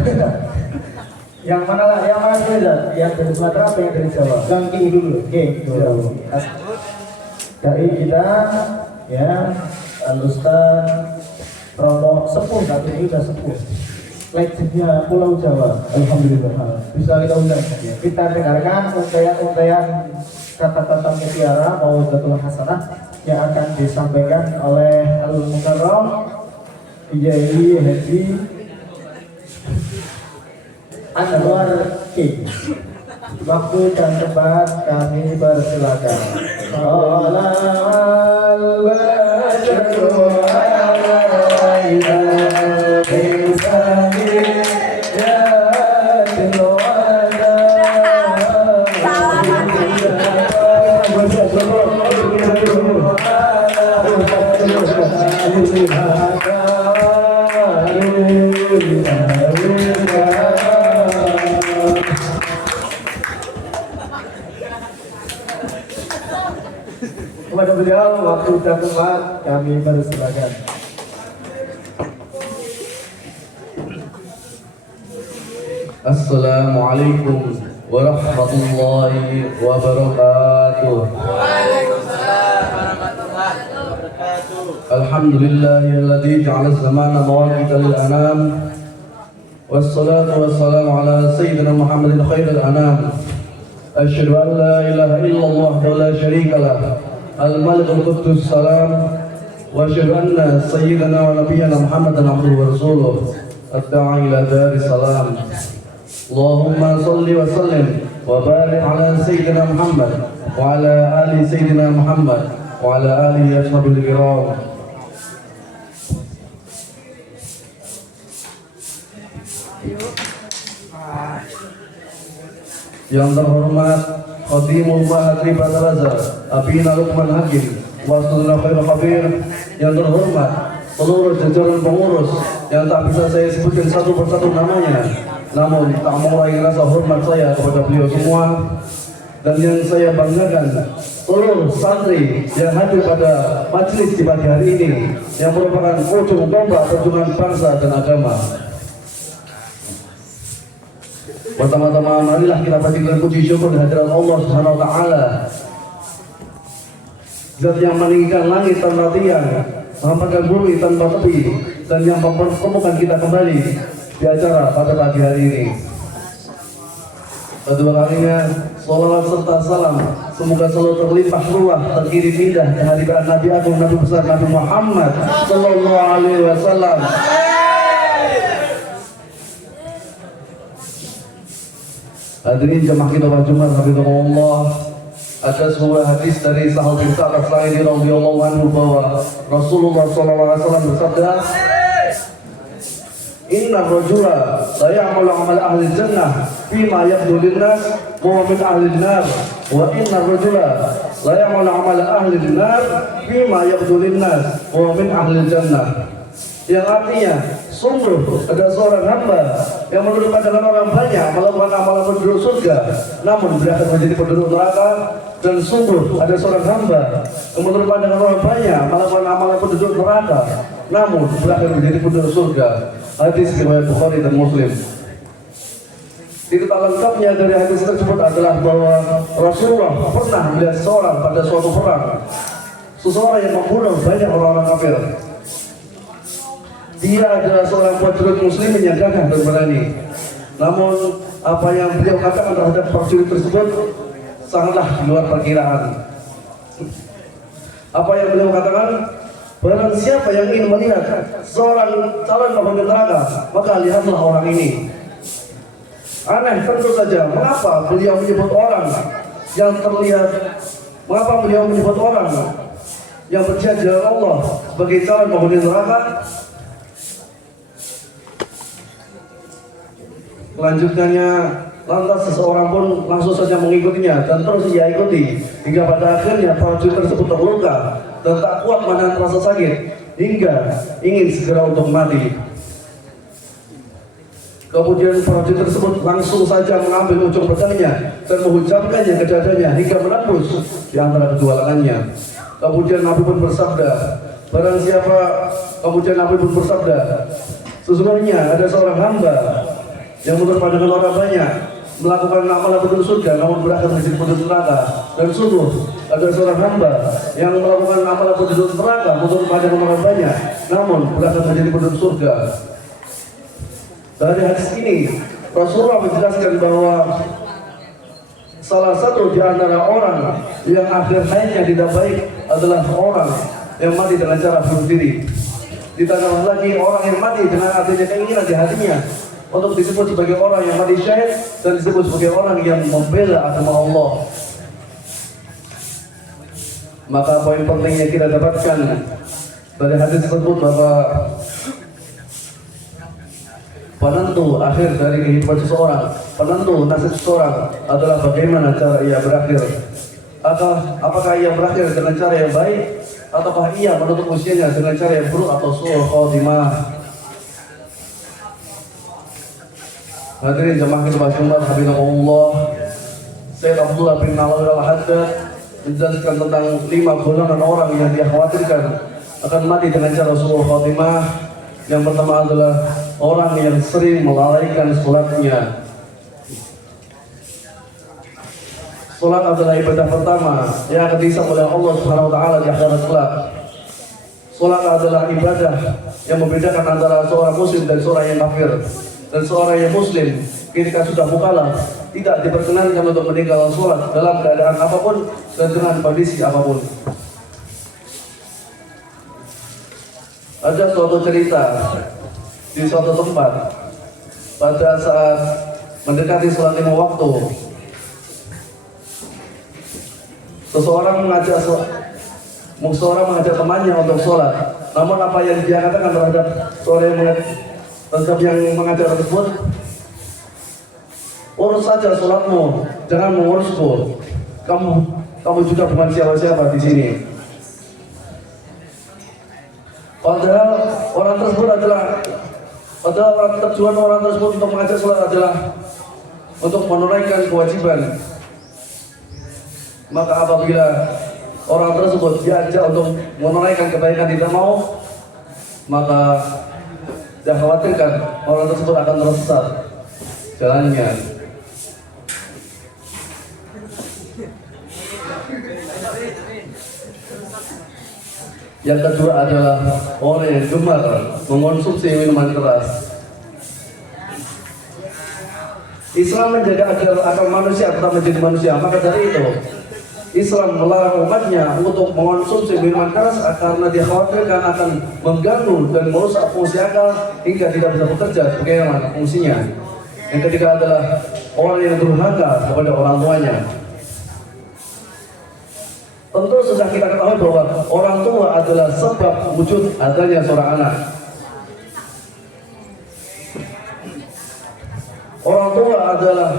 Yang mana lah? Yang mana dulu Zat? Yang dari Sumatera apa yang dari Jawa? Yang King dulu. King dulu. Dari kita ya Al-Ustaz Romo sepuh, tapi ini sudah sepuh. Legendnya Pulau Jawa. Alhamdulillah. Bisa kita undang. Kita dengarkan untayan-untayan kata-kata mutiara Mau'izatul Hasanah yang akan disampaikan oleh Al-Mukarram Kiai Haji Anwar King. Waktu dan tempat kami persilakan. Kepada beliau waktu dan tempat kami persilakan. Assalamualaikum warahmatullahi wabarakatuh. Alhamdulillahilladzi ja'ala az-zamana mawaqita lil-anam والصلاة والسلام على سيدنا محمد خير الأنام. أشهد أن لا إله إلا الله وحده لا شريك له الملك القدوس السلام. وأشهد أن سيدنا ونبينا محمدا عبده ورسوله الداعي إلى دار السلام. اللهم صل وسلم وبارك على سيدنا محمد وعلى آل سيدنا محمد وعلى آله أصحابه الكرام. Yang terhormat Khatimul Mahadri Badaraza Abina Luqman Hakim Wasulullah Khairul Khabir. Yang terhormat seluruh jajaran pengurus yang tak bisa saya sebutkan satu persatu namanya, namun tak mengurangi rasa hormat saya kepada beliau semua. Dan yang saya banggakan, seluruh santri yang hadir pada majelis di pagi hari ini yang merupakan ujung tombak perjuangan bangsa dan agama. Pertama-tama marilah kita panjatkan puji syukur kehadirat Allah Subhanahu wa taala. Zat yang meninggikan langit tanpa tiang, menghampirkan bumi tanpa tepi, dan yang mempertemukan kita kembali di acara pada pagi hari ini. Kedua kalinya, salawat serta salam semoga selalu terlimpah ruah, terkirim indah kehadiran Nabi Agung Nabi besar Nabi Muhammad Sallallahu Alaihi Wasallam. Hadirin jemaah kita pada Jumat Habibullah, ada sebuah hadis dari Sahal bin Sa'ad As-Sa'idi radhiyallahu anhu bahwa Rasulullah sallallahu alaihi wasallam bersabda, "Inna rajula la ya'malu 'amal ahli jannah fima yabdu lin-nas wa min ahli an-nar, wa inna rajula la ya'malu 'amal ahli an-nar fima yabdu lin-nas wa min ahli jannah." Yang artinya, sungguh ada seorang hamba yang menurut pandangan orang banyak melakukan amalan penduduk surga, namun berakhir menjadi penduduk neraka. Dan sungguh ada seorang hamba yang menurut pandangan orang banyak melakukan amalan penduduk neraka, namun berakhir menjadi penduduk surga. Hadis riwayat Bukhari dan Muslim. Cerita lengkapnya dari hadis tersebut adalah bahwa Rasulullah pernah melihat seorang pada suatu perang, seseorang yang membunuh banyak orang-orang kafir. Dia adalah seorang prajurit muslim yang gagah dan berani. Namun apa yang beliau katakan terhadap prajurit tersebut sangatlah di luar perkiraan. Apa yang beliau katakan? Barang siapa yang ingin melihat seorang calon penghuni neraka, maka lihatlah orang ini. Aneh tentu saja, mengapa beliau menyebut orang yang terlihat, mengapa beliau menyebut orang yang berjihad di jalan Allah sebagai calon penghuni neraka? Selanjutnya, lantas seseorang pun langsung saja mengikutinya dan terus ia ikuti hingga pada akhirnya prajurit tersebut terluka dan tak kuat menahan rasa sakit hingga ingin segera untuk mati. Kemudian prajurit tersebut langsung saja mengambil ujung pedangnya dan menghujamkannya ke dadanya hingga menembus di antara kedua lengannya. Kemudian Nabi pun bersabda, sesungguhnya ada seorang hamba yang menurut pandangan orang banyak melakukan amalan penduduk surga namun berakhir menjadi penduduk neraka. Dan sungguh ada seorang hamba yang melakukan amalan penduduk neraka menurut pandangan orang banyak namun berakhir menjadi penduduk surga. Dari hadis ini Rasulullah menjelaskan bahwa salah satu di antara orang yang akhir hayatnya tidak baik adalah orang yang mati dengan cara bunuh diri. Ditambah lagi orang yang mati dengan adanya keinginan di hatinya untuk disebut sebagai orang yang mati syahid dan disebut sebagai orang yang membela agama Allah. Maka poin penting yang kita dapatkan dari hadis tersebut bahwa penentu akhir dari kehidupan seseorang, penentu nasib seseorang adalah bagaimana cara ia berakhir. Apakah ia berakhir dengan cara yang baik ataukah ia menutup usianya dengan cara yang buruk atau su'ul khotimah. Hadirin jemaah kita Jumat Habibullah, Syekh Abdullah bin Nawal Al-Haddad menjelaskan tentang 5 golongan orang yang dia khawatirkan akan mati dengan cara su'ul khotimah. Yang pertama adalah orang yang sering melalaikan sholatnya. Sholat adalah ibadah pertama yang akan dihisab oleh Allah Subhanahu wa taala di akhirat kelak. Sholat adalah ibadah yang membedakan antara seorang muslim dan seorang yang kafir. dan seorang yang muslim ketika sudah mukallaf tidak diperkenankan untuk meninggalkan sholat dalam keadaan apapun dan dengan kondisi apapun. Ada suatu cerita di suatu tempat pada saat mendekati sholat lima waktu, seseorang mengajak temannya untuk sholat. Namun apa yang dia katakan terhadap seorang yang mengajak tersebut, urus saja sholatmu, jangan mengurusku. Kamu juga bukan siapa-siapa di sini. Padahal tujuan orang tersebut untuk mengajak sholat adalah untuk menunaikan kewajiban. Maka apabila orang tersebut diajak untuk menunaikan kebaikan tidak mau, maka jangan khawatirkan orang tersebut akan tersesat jalannya. Yang kedua adalah orang yang gemar mengonsumsi minuman keras. Islam menjaga agar akal manusia tetap menjadi manusia. Maka dari itu Islam melarang umatnya untuk mengonsumsi minuman keras karena dikhawatirkan akan mengganggu dan merusak fungsi akal hingga tidak bisa bekerja sebagaimana fungsinya. Yang ketiga adalah orang yang durhaka kepada orang tuanya. Tentu sudah kita ketahui bahwa orang tua adalah sebab wujud adanya seorang anak. Orang tua adalah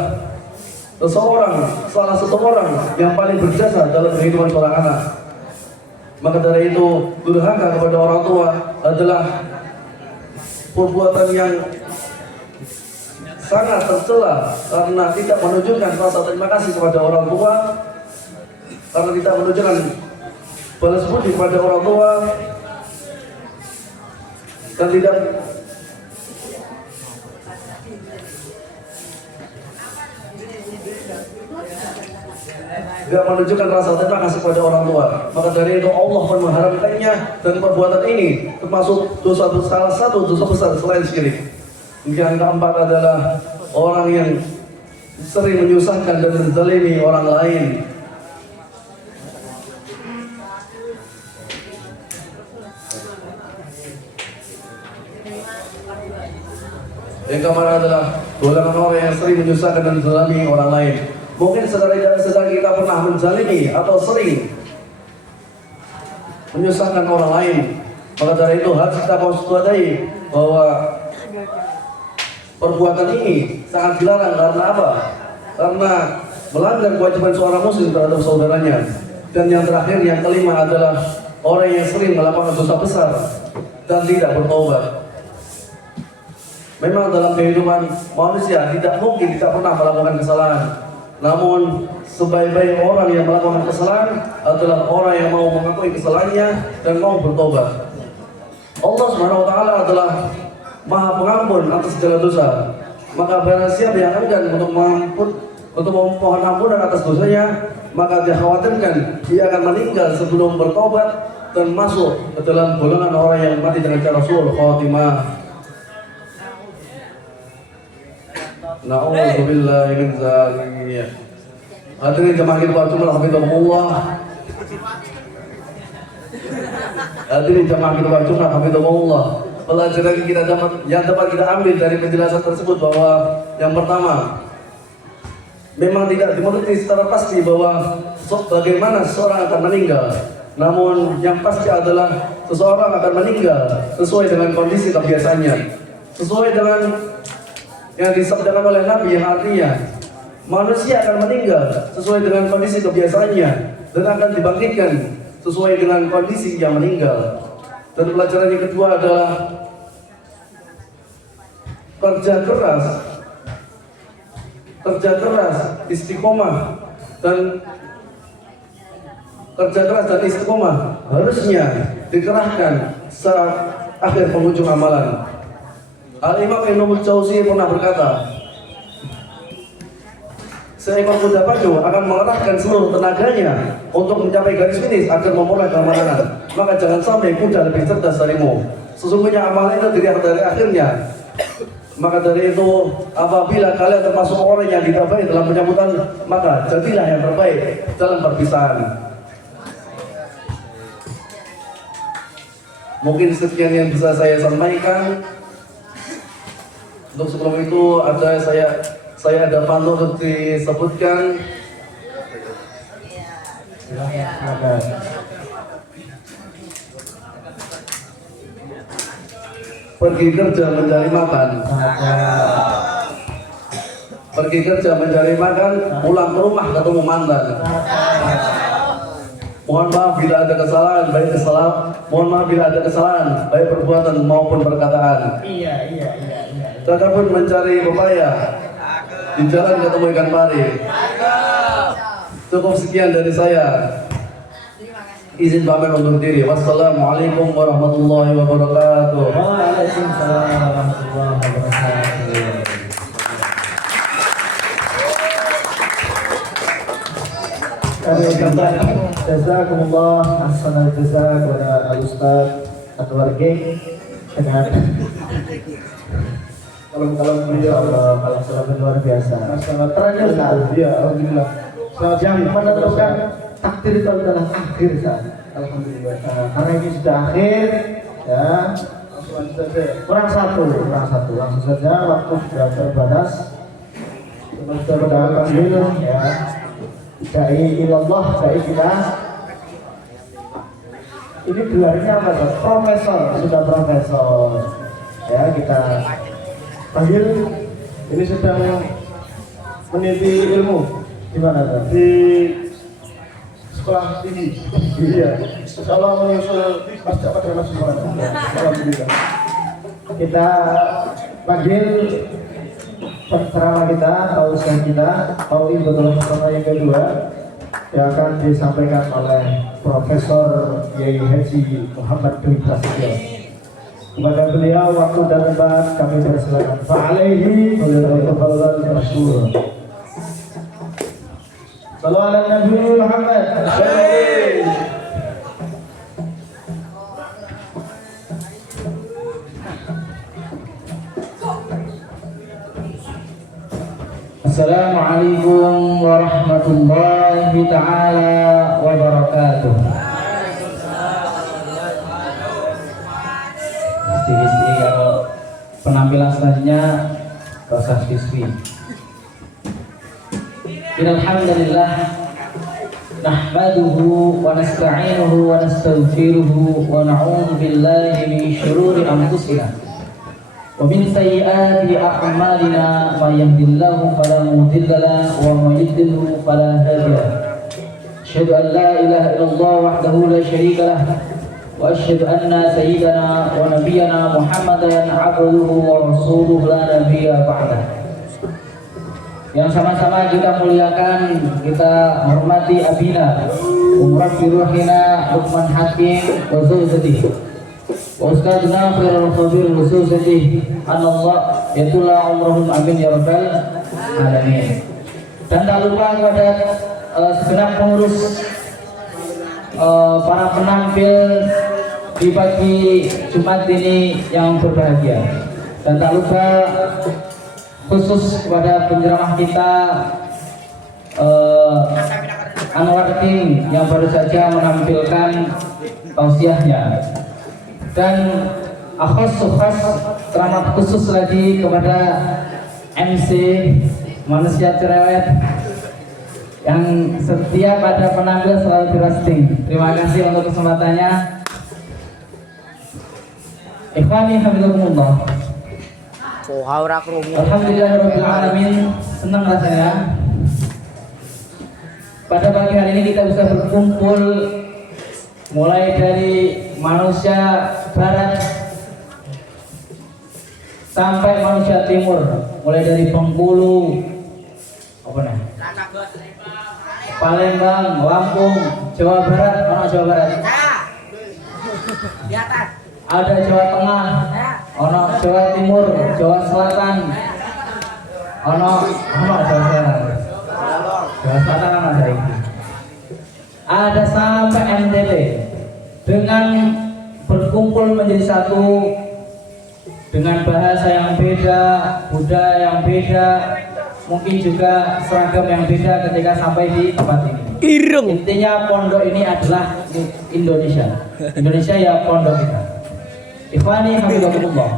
salah satu orang yang paling berjasa dalam kehidupan seorang anak. Maka dari itu, durhaka kepada orang tua adalah perbuatan yang sangat tercela karena tidak menunjukkan rasa terima kasih kepada orang tua, karena tidak menunjukkan balas budi kepada orang tua, dan tidak menunjukkan rasa terima kasih kepada orang tua. Maka dari itu Allah pun mengharamkannya, dan perbuatan ini termasuk salah satu dosa besar selain syirik. Yang keempat adalah orang yang sering menyusahkan dan menzalimi orang lain. Yang keempat adalah golongan orang yang sering menyusahkan dan menzalimi orang lain. Mungkin sedang kita pernah menzalimi atau sering menyusahkan orang lain. Maka dari itu harus kita waspadai bahwa perbuatan ini sangat dilarang. Karena apa? Karena melanggar kewajiban seorang muslim terhadap saudaranya. Dan yang terakhir, yang kelima adalah orang yang sering melakukan dosa besar dan tidak bertobat. Memang dalam kehidupan manusia tidak mungkin kita pernah melakukan kesalahan. Namun sebaik-baik orang yang melakukan kesalahan adalah orang yang mau mengakui kesalahannya dan mau bertobat. Allah Subhanahu wa taala adalah Maha Pengampun atas segala dosa. Maka barang siapa yang enggan untuk memohon ampunan atas dosanya, maka dia khawatirkan dia akan meninggal sebelum bertobat dan masuk ke dalam golongan orang yang mati dengan cara suul khatimah. Na'udzubillahi min dzalik. Hadirin jemaah kita jumlah hafizahumullah. Hadirin jemaah kita jumlah hafizahumullah. Pelajaran yang dapat kita ambil dari penjelasan tersebut bahwa yang pertama, memang tidak dimengerti secara pasti bahwa bagaimana seseorang akan meninggal. Namun yang pasti adalah seseorang akan meninggal sesuai dengan kondisi kebiasaannya, sesuai dengan yang disabdakan oleh Nabi, yang artinya manusia akan meninggal sesuai dengan kondisi kebiasaannya dan akan dibangkitkan sesuai dengan kondisi yang meninggal. Dan pelajaran yang kedua adalah kerja keras, istiqomah dan harusnya dikerahkan saat akhir penghujung amalan. Al-Imam Ibnu Jauzi pernah berkata, seekor kuda pacu akan mengerahkan seluruh tenaganya untuk mencapai garis finish agar memulai kemenangan. Maka jangan sampai kuda lebih cerdas darimu. Sesungguhnya amalan itu dari akhirnya Maka dari itu, apabila kalian termasuk orang yang tidak baik dalam penyambutan, maka jadilah yang terbaik dalam perpisahan. Mungkin sekian yang bisa saya sampaikan. Untuk sebelum itu ada saya ada pantun untuk disebutkan. Pergi kerja mencari makan. Pergi kerja mencari makan, pulang ke rumah ketemu mantan. Mohon maaf bila ada kesalahan, mohon maaf bila ada kesalahan, baik perbuatan maupun perkataan. Iya. Tetapun mencari pepaya di jalan ketemu ikan pari. Cukup sekian dari saya. Izin pamit undur diri. Wassalamualaikum warahmatullahi wabarakatuh. Waalaikumsalam warahmatullahi wabarakatuh. Kami ucapkan jazakumullah ahsanal jazak kepada Al-Ustaz Anwar Geng dengan Kalau beliau kalau sangat luar biasa. sangat Terakhir saat Iya, alhamdulillah. yang menentukan takdir itu adalah akhir saat. Alhamdulillah. Nah, karena ini sudah akhir, ya Langsung aja saja. kurang satu, langsung saja waktu sudah terbatas. Kita panggil ya dai ilallah, dai kita. Ini gelarnya apa? Profesor, sudah profesor. Ya kita panggil. Ini sedang meneliti ilmu Di mana tuh? di sekolah tinggi. Iya. Insyaallah menyusul pasca pada masuk sekolah. Alhamdulillah. Kita panggil penceramah kita, tausiah kita, taui betul betul yang kedua yang akan disampaikan oleh Profesor Yai Haji Muhammad Dwi Prasetyo. Kepada beliau waktu dan tempat kami persilakan. Fa'alaihi waliyatafadhal masykur. Sallu ala Nabi Muhammad. Assalamualaikum warahmatullahi ta'ala wabarakatuh. Mesti kalau penampilan selanjutnya gak usah siswi. Alhamdulillah nahmaduhu wa nasta'inuhu wa nastaghfiruhu wa na'udzu billahi min syururi anfusina wa min sayyiati a'malina may yahdihillahu fala mudilla lahu wa may yudlil fala hadiya lahu. Asyhadu an la ilaha illallah wahdahu la syarika lah wa asyhadu anna sayyidana wa nabiyyana Muhammadan abduhu wa rasuluhu la nabiyya ba'dahu. Yang sama-sama kita muliakan, kita hormati abina Umrabbi ruhina Luqman Hakim wa zawjatihi wa ustadzna khairul khabir wa zawjatihi anallah yatulla umrahum amin ya rabbal alamin. Dan tak lupa kepada segenap pengurus, para penampil di pagi Jumat ini yang berbahagia. Dan tak lupa khusus kepada penceramah kita Anwar King yang baru saja menampilkan tausiahnya, dan khas teramat khusus lagi kepada MC manusia cerewet yang setiap ada penampil selalu dirosting. Terima kasih untuk kesempatannya. Ikhwani hafizakumullah. Alhamdulillahirabbil alamin, senang rasanya pada pagi hari ini kita bisa berkumpul mulai dari manusia barat sampai manusia timur, mulai dari Bengkulu, Palembang, Lampung, Jawa Barat, mana Jawa Barat? Ada Jawa Tengah, ono Jawa Timur, Jawa Selatan, ono Jawa Selatan. Jawa Selatan kan ada ini. Ada sampai NTT dengan berkumpul menjadi satu dengan bahasa yang beda, budaya yang beda, mungkin juga seragam yang beda ketika sampai di tempat ini. Intinya pondok ini adalah Indonesia. Indonesia ya pondok kita. Ikhwani hafizakumullah.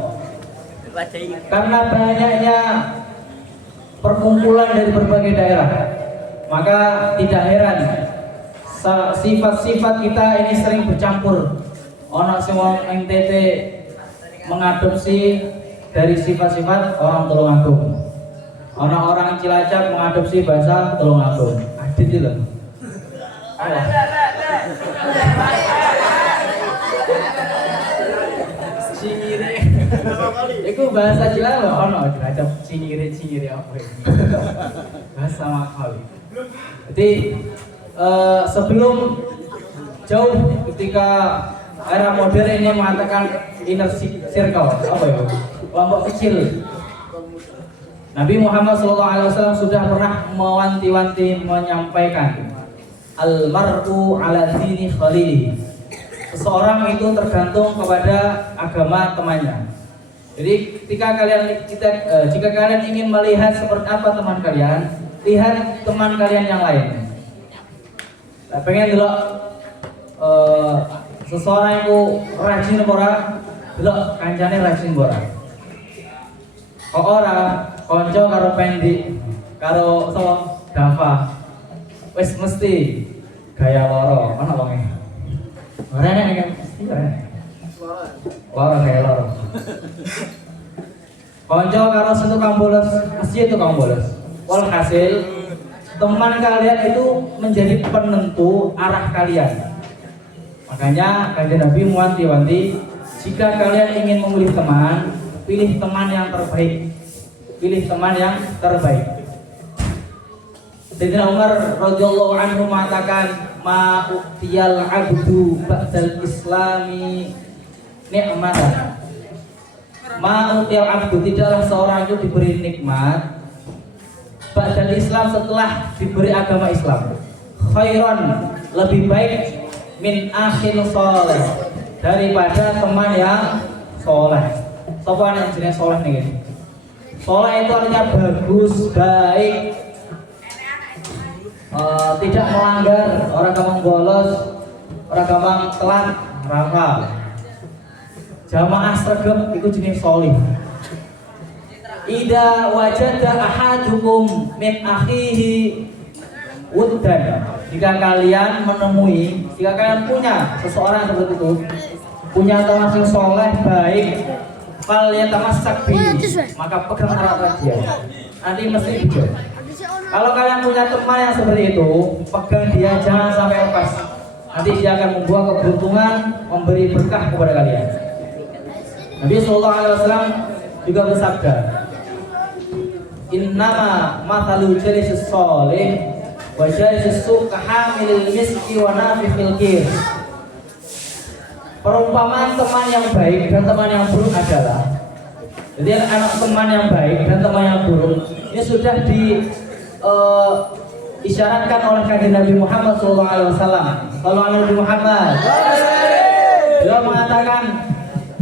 Karena banyaknya perkumpulan dari berbagai daerah, maka tidak heran sifat-sifat kita ini sering bercampur. Ono sing wong NTT mengadopsi dari sifat-sifat orang Tulungagung. Ono orang Cilacap mengadopsi bahasa Tulungagung. Adit itu loh. Cingire. Iku bahasa Cilacap ono Cilacap cingire apa ini. Bahasa Makawi. Jadi sebelum jauh ketika era modern ini mengatakan inner circle, apa ya? Kelompok kecil. Nabi Muhammad SAW sudah pernah mewanti-wanti menyampaikan al-mar'u ala dini khalili. Seseorang itu tergantung kepada agama temannya. Jadi jika kalian ingin melihat seperti apa teman kalian, lihat teman kalian yang lain. Nah, pengen dulu seseorang itu rajin ora, dulu kancane rajin ora. Kok ora konco karo Pendi, karo Dava, wis mesti gaya loro, mana wonge? Ora nek mesti ora. Loro gaya loro. Konco karo sentuh kamboles, mesti itu kamboles. Walhasil teman kalian itu menjadi penentu arah kalian. Makanya kanjeng Nabi mewanti-wanti, jika kalian ingin memilih teman, pilih teman yang terbaik. Pilih teman yang terbaik. Sayyidina Umar radhiyallahu anhu mengatakan, ma u'tiyal abdu ba'dal islami ni'matan. Ma u'tiyal abdu, tidaklah seorang itu diberi nikmat ba'dal Islam, setelah diberi agama Islam, khairan, lebih baik, min akhin soleh, daripada teman yang soleh. Sopan yang jenis soleh nih. Soleh itu artinya bagus, baik, tidak melanggar, orang gampang bolos, orang gampang telat, rakal. Jamaah sregep itu jenis soleh. Ida wajada ahadukum min akhihi wuddan. Jika kalian menemui, jika kalian punya seseorang seperti itu, punya teman yang soleh, baik, kalian tamassak bihi, maka pegang erat dia. Nanti mesti hijau. Kalau kalian punya teman yang seperti itu, pegang dia, jangan sampai lepas. Nanti dia akan membuat keberuntungan, memberi berkah kepada kalian. Nabi SAW juga bersabda, innama mathalu jalisis sholih wa jalisis suq hamilil miski wa nafikhil kir. Perumpamaan teman yang baik dan teman yang buruk adalah, jadi anak teman yang baik dan teman yang buruk ini sudah isyaratkan oleh kanjeng Nabi Muhammad SAW. Sallallahu Nabi Muhammad. Beliau mengatakan,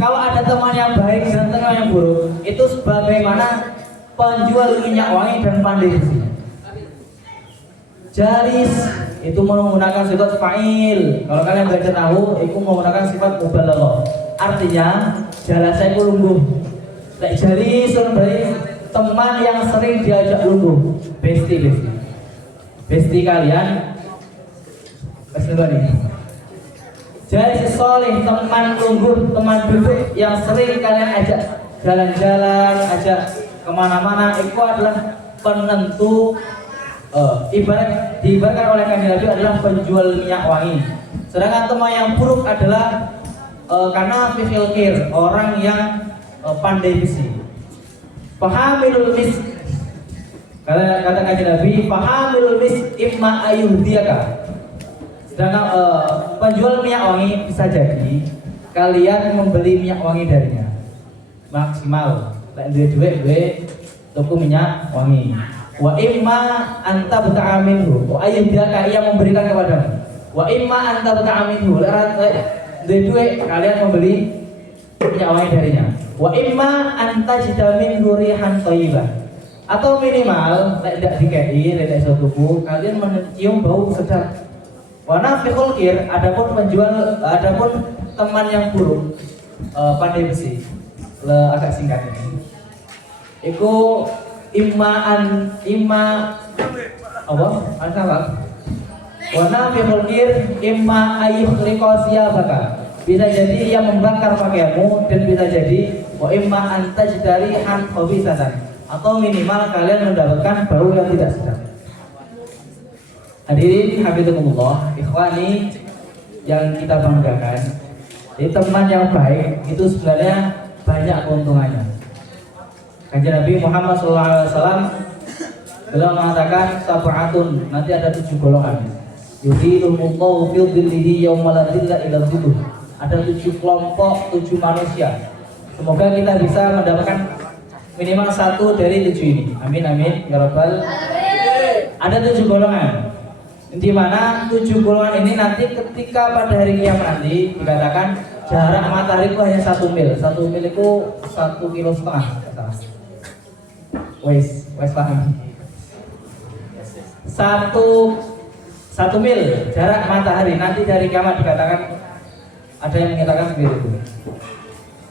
kalau ada teman yang baik dan teman yang buruk, itu sebagaimana penjual minyak wangi dan pandai besi. Jalis itu menggunakan sifat fa'il. Kalau kalian belajar tahu, itu menggunakan sifat mubalaghah. Artinya jalasa itu lungguh. Lek jalis berarti teman yang sering diajak lungguh. Besti kalian. Nih. Jalis soleh, teman lungguh, teman duduk yang sering kalian ajak jalan-jalan, ajak kemana-mana, itu adalah penentu. Diibaratkan oleh kanjeng Nabi adalah penjual minyak wangi. Sedangkan teman yang buruk adalah karena fikir orang yang pandai besi. Fahamilul mis, kata kanjeng Nabi, fahamilul mis imma ayuhdiyaka. Sedangkan penjual minyak wangi bisa jadi kalian membeli minyak wangi darinya maksimal. Lek duwe toko minyak wangi. Wa imma anta buta'aminhu, wa ayyuhdiyaka, ia memberikan kepadamu. Wa imma anta buta'aminhu, duwe kalian membeli minyak wangi darinya. Wa imma antajida minhu rihan thayyibah. Atau minimal tidak dikei, tidak iso tuku, kalian mencium bau sedap. Wa nafiqul kir, adapun teman yang buruk, pandai besi. Agak singkat ini. Iku imma apa? Apa? Wa nafiqul kir imma ayyuhriqa siyabaka. Bisa jadi ia membakar pakaianmu, dan bisa jadi wa imma antajdarihan khabisatan, atau minimal kalian mendapatkan bau yang tidak sedap. Hadirin hafizakumullah, ikhwani yang kita banggakan. Jadi teman yang baik itu sebenarnya banyak keuntungannya. Kanjeng Nabi Muhammad SAW beliau mengatakan sab'atun, nanti ada 7 golongan. Yudhilullahu fi dhillihi yawma la dhilla illa dhilluh. Ada 7 kelompok, 7 manusia. Semoga kita bisa mendapatkan minimal 1 dari 7 ini. Amin amin ya rabbal. Ada 7 golongan. Di mana 7 golongan ini nanti ketika pada hari kiamat nanti dikatakan jarak matahari itu hanya 1 mil. 1 mil itu 1,5 kilo. Wes paham. 1 mil jarak matahari nanti dari kiamat dikatakan, ada yang mengatakan seperti itu.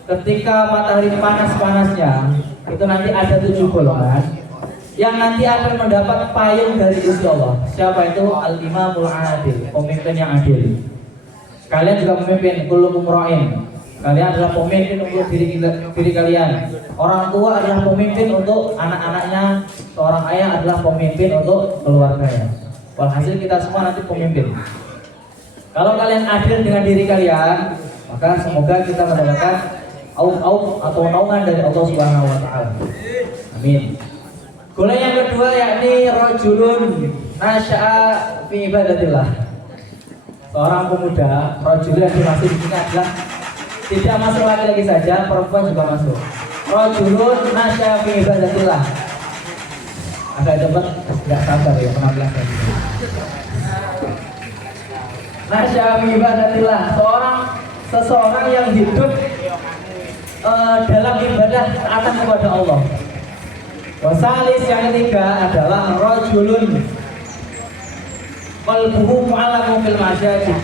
Ketika matahari panas-panasnya itu nanti ada 7 golongan yang nanti akan mendapat payung dari Gusti Allah. Siapa itu? Al-Imamul Adil, pemimpin yang adil. Kalian juga pemimpin, kullukum ra'in. Kalian adalah pemimpin untuk diri kalian. Orang tua adalah pemimpin untuk anak-anaknya. Seorang ayah adalah pemimpin untuk keluarganya. Walhasil kita semua nanti pemimpin. Kalau kalian adil dengan diri kalian, maka semoga kita mendapatkan atau naungan dari Allah Subhanahu wa taala. Amin. Golongan yang kedua yakni rajulun nasya'a fi ibadatillah. Seorang pemuda, rajul yang dimaksud di sini adalah tidak masuk laki-laki saja, perempuan juga masuk. Rajulun nasya'a fi ibadatillah. Agak cepat, tidak sabar ya penampilan ini. Nasya'a fi ibadatillah, seseorang yang hidup dalam ibadah taat kepada Allah. Wasalis yang ketiga adalah rajulun qalbuhu mu'allaqun bil masajid.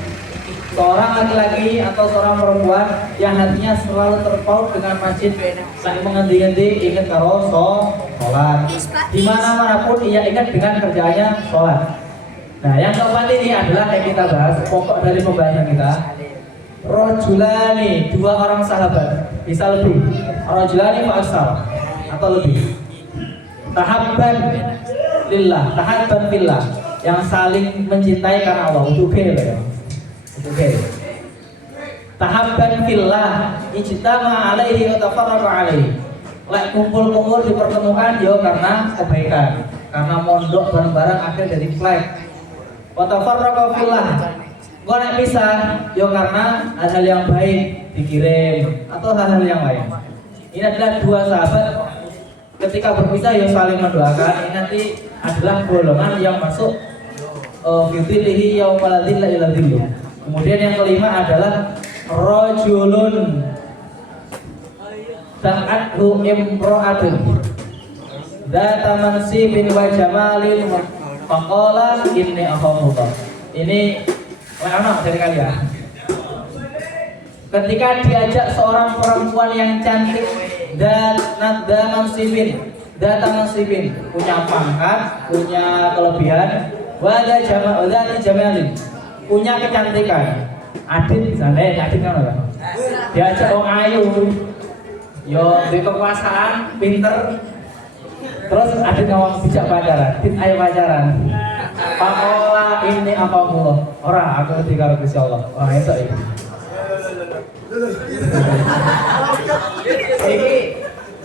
Seorang laki-laki atau seorang perempuan yang hatinya selalu terpaut dengan masjid, saling mengendi-endi ingat karo sholat. Di mana-manapun ia ingat dengan kerjaannya sholat. Nah, yang keempat ini adalah yang kita bahas, pokok dari pembahasan kita. Rajulani, 2 orang sahabat, bisa lebih. Rajulani fa'asal atau lebih. Tahabban lillah, tahabban fillah, yang saling mencintai karena Allah. Itu oke ya. Itu oke. Tahabban fillah, ijtama alaihi wa tafarraqa alaihi. Lek kumpul-kumpul dipertemukan yo karena kebaikan, karena mondok bareng-bareng akhir dari flag. Wa tafarraqa fillah. Kok nek pisah yo karena hal-hal yang baik dikirim atau hal-hal yang lain. Ini adalah 2 sahabat ketika berpisah ya saling mendoakan. Ini nanti adalah golongan yang masuk fitilihi yaumal dzilla ila dzilluh. Kemudian yang kelima adalah rajulun ta'athu imra'atun dzata mansibin wa jamalin faqala inni akhafullah. Ini anak dari kalian. Ketika diajak seorang perempuan yang cantik dan datang mansibin, punya pangkat, punya kelebihan, wada jamalin, punya kecantikan. Adit misalnya, adit kan apa? Diajak orang ayu, yo di kekuasaan, pinter, terus adit ngomong bijak pacaran, adit ayo pacaran. Pakola ini apa mulu? Orang aku ketika Gusti Allah, orang itu ini. Ini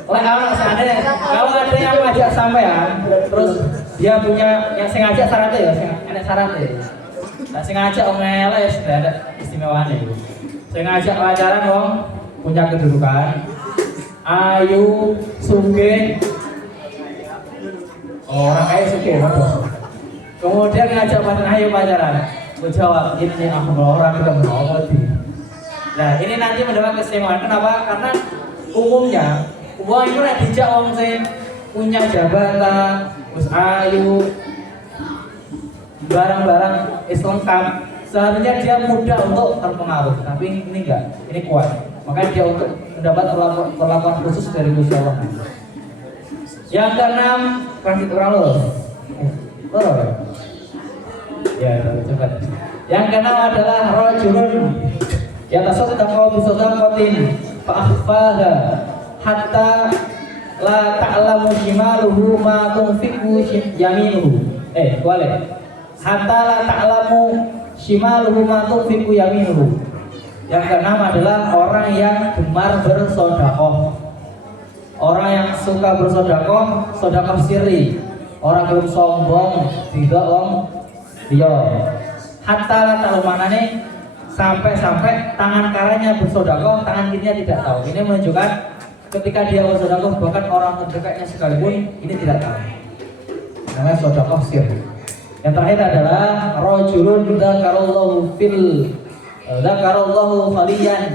kalau ada yang ngajak sampean, terus dia punya yang sengaja syaratnya ya, enak syaratnya. Nah, sengaja om ngeles, tidak ada istimewanya. Sengaja pacaran dong, punya kedudukan, ayu, sugih, orang kaya sugih, kemudian ngajak pacaran, ayo pacaran. Gue jawab, ini aku orang udah mau. Nah, ini nanti mendapat keistimewaan. Kenapa? Karena umumnya uang itu nek dijak wong sing punya jabatan, wis ayu, barang-barang lengkap, seharusnya dia mudah untuk terpengaruh, tapi ini enggak, ini kuat. Makanya dia untuk mendapat perlakuan khusus dari Gusti Allah. Yang keenam, kasih orang lo. Ya, cepat. Yang keenam adalah rajulun yatasaddaqu bi sadaqatin fa akhfaha hatta la ta'lamu shimaluhu ma tunfiqu yaminuhu. Boleh. Hatta la ta'lamu shimaluhu ma tunfiqu yaminuhu. Yang keenam adalah orang yang gemar bersedekah. Orang yang suka bersedekah, sedekah sirri. Orang belum sombong, tidak dia. Hatta la ta'lamu manane sampai tangan kanannya bersedekah, tangan kirinya tidak tahu. Ini menunjukkan ketika dia bersedekah bahkan orang terdekatnya sekalipun ini tidak tahu. Namanya sedekah sirri. Yang terakhir adalah rajulun dzakarallahu khaliyan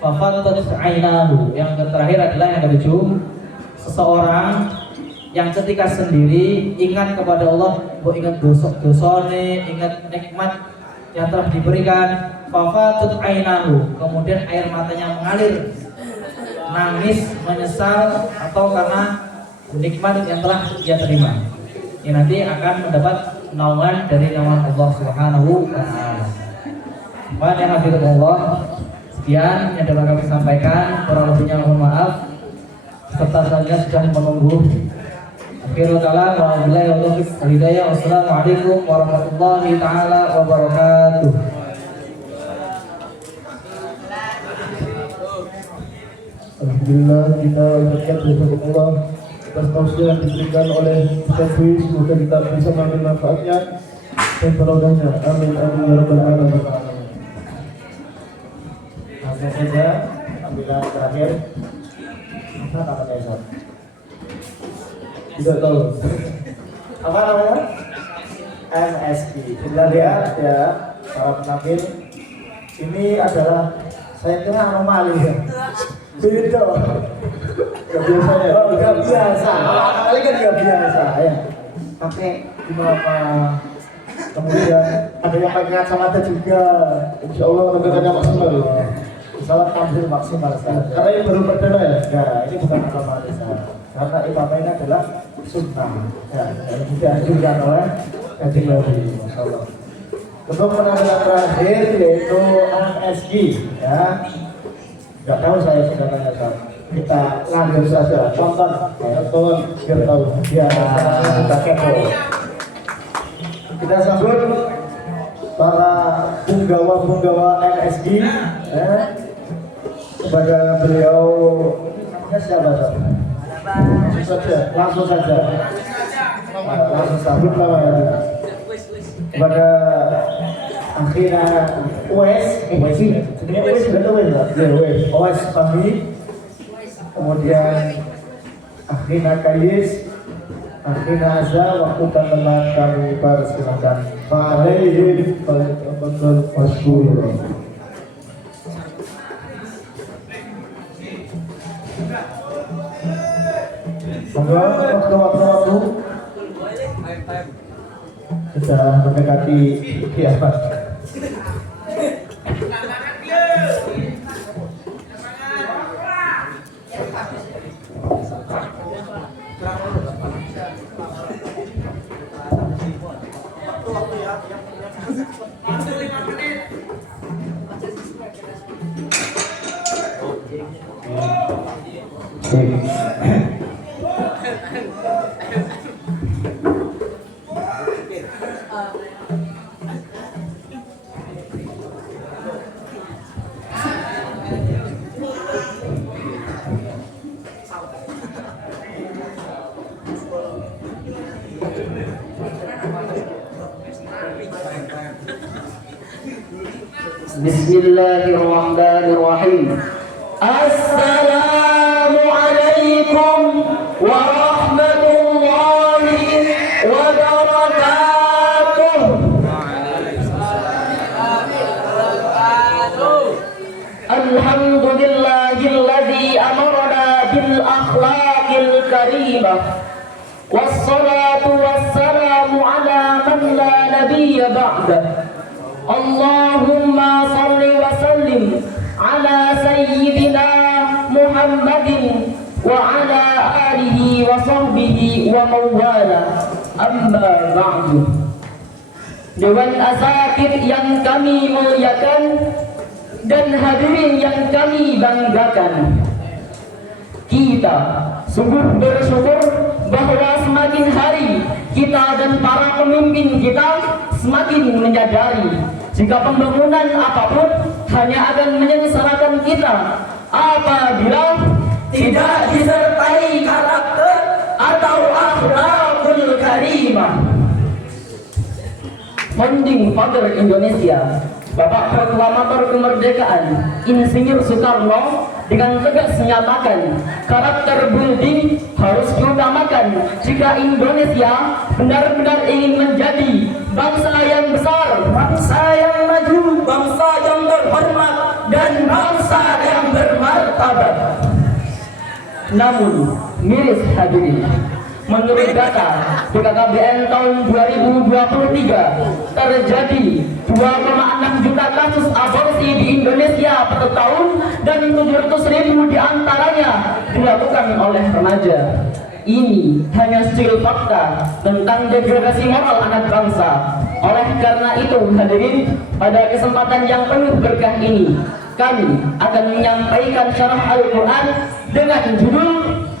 fa fattat 'ainahu. Yang terakhir adalah yang ketujuh, seseorang yang ketika sendiri ingat kepada Allah, ingat dosane, ingat nikmat yang telah diberikan, fa fattat 'ainahu, kemudian air matanya mengalir, nangis, menyesal atau karena nikmat yang telah dia terima. Ini nanti akan mendapat naungan dari naungan Allah Subhanahu wa taala. Wa hafizallah. Sekian yang dapat kami sampaikan, kurang lebihnya mohon maaf. Serta selanjutnya sudah menunggu. Akhirul kalam wa billahi wa taufiq wal hidayah. Wassalamualaikum warahmatullahi taala wabarakatuh. Alhamdulillah, kita berkat kepada Allah atas tausiah yang diberikan oleh Syekh. Semoga kita bisa mengambil manfaatnya dan barakahnya. Amin amin ya rabbal alamin. Langsung saja panggilan terakhir. Apa namanya Ustaz? Tidak tahu. Apa namanya? MSP. Kita lihat ya para penampil. Ini adalah saya kira anomali ya. Beda. Gak biasa ya? Oh, gak biasa. Kali kan gak biasa ya. Pakai gimana? Kemudian ada yang pakai kacamata juga. Insya Allah rekan-rekannya maksimal. Salat tampil maksimal Ustaz. Karena ini baru perdana ya? Ya, ini bukan anomali Ustaz. Karena imamah ini adalah sunnah. Ya, yang dianjurkan oleh Kanjeng Nabi. Masyaallah. Untuk penampilan terakhir yaitu MSG ya. Gak tahu saya sudah tanya Ustaz. Kita lanjut saja, tonton biar tahu. Ya, kita kepo. Kita sambut para punggawa MSG kepada beliau. Namanya siapa Ustaz? Langsung saja. Langsung sambut namanya. Kepada akhirnya Uwais Fahmi, kemudian akhirnya Kayis, akhirnya Azza, waktu teman kami persilakan. Fa'alaihim fa'alaihim masyhur. Monggo waktu-waktu sudah mendekati kiamat. Bismillahirrahmanirrahim. Assalamualaikum warahmatullahi wabarakatuh. Alhamdulillahilladzi amara الأخلاق الكريمة والصلاة والسلام على من لا نبي بعده اللهم صل وسلم على سيدنا محمد وعلى آله وصحبه ومن والاه. Amma ba'du. Dewan Asatidz yang kami muliakan dan hadirin yang kami banggakan, kita sungguh bersyukur bahwa semakin hari kita dan para pemimpin kita semakin menyadari jika pembangunan apapun hanya akan menyengsarakan kita apabila tidak disertai karakter atau akhlakul karimah. Founding Father Indonesia, Bapak Proklamator Kemerdekaan Insinyur Soekarno dengan tegas menyatakan karakter building harus diutamakan jika Indonesia benar-benar ingin menjadi bangsa yang besar, bangsa yang maju, bangsa yang terhormat, dan bangsa yang bermartabat. Namun, miris hadirin, menurut data BKKBN tahun 2023 terjadi 2,6 juta kasus aborsi di Indonesia per tahun dan 700.000 diantaranya dilakukan oleh remaja. Ini hanya secuil fakta tentang degradasi moral anak bangsa. Oleh karena itu hadirin, pada kesempatan yang penuh berkah ini kami akan menyampaikan syarah Al-Quran dengan judul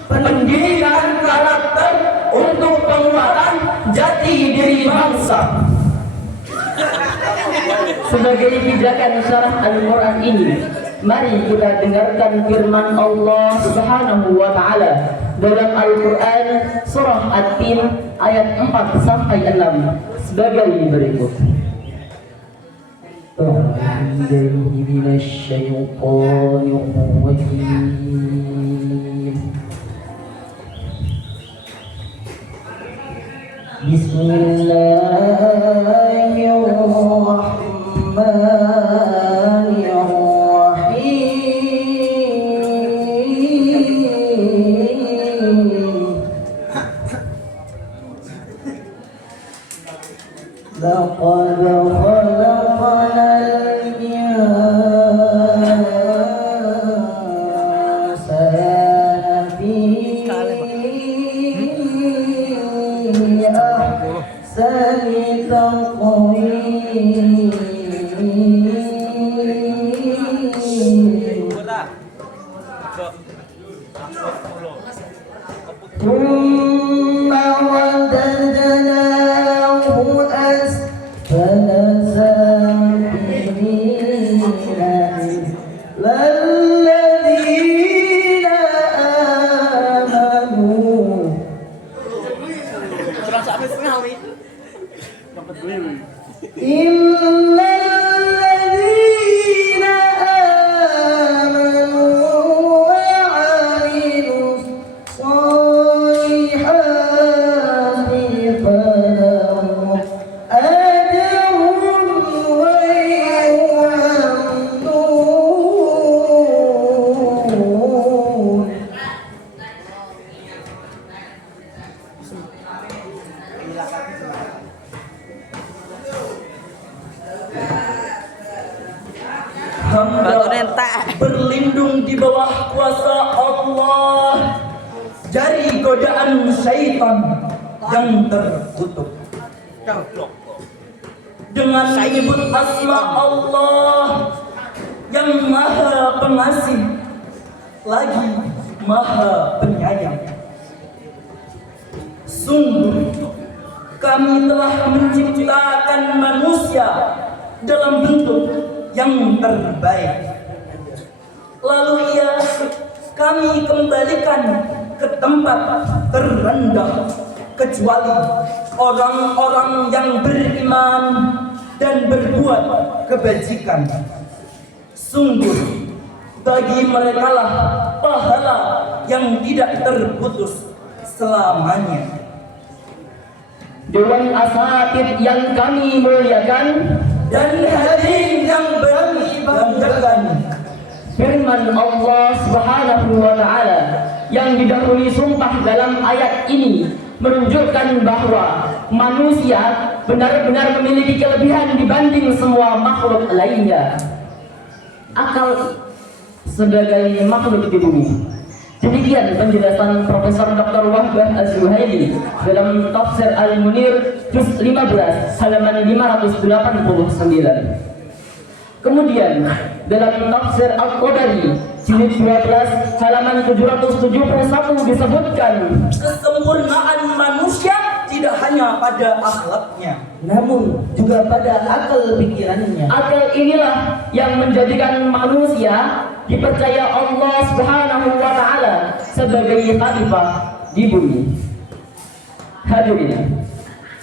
Pendidikan Karakter untuk Penguatan Jati Diri Bangsa. Sebagai pijakan syarah Al-Quran ini, mari kita dengarkan firman Allah Subhanahu wa Ta'ala dalam Al-Quran surah At-Tin ayat 4 sampai 6 sebagai berikut. Berlindung di bawah kuasa Allah dari godaan syaitan yang terkutuk. Dengan menyebut asma Allah yang maha pengasih lagi maha penyayang. Sungguh kami telah menciptakan manusia dalam bentuk yang terbaik. Lalu kami kembalikan ke tempat terendah kecuali orang-orang yang beriman dan berbuat kebajikan. Sungguh bagi merekalah pahala yang tidak terputus selamanya. Dewan Asatidz yang kami muliakan dan hadirin yang kami banggakan, firman Allah Subhanahu wa Ta'ala yang didahului sumpah dalam ayat ini menunjukkan bahwa manusia benar-benar memiliki kelebihan dibanding semua makhluk lainnya. Akal sebagai makhluk di bumi. Demikian penjelasan Profesor Dr. Wahbah Az-Zuhaili dalam Tafsir Al-Munir juz 15 halaman 589. Kemudian dalam Tafsir Al-Qadari jilid 12 halaman 771 disebutkan, kesempurnaan manusia tidak hanya pada akhlaknya, namun juga pada akal pikirannya. Akal inilah yang menjadikan manusia dipercaya Allah Subhanahu wa taala sebagai khalifah di bumi. Hadirin,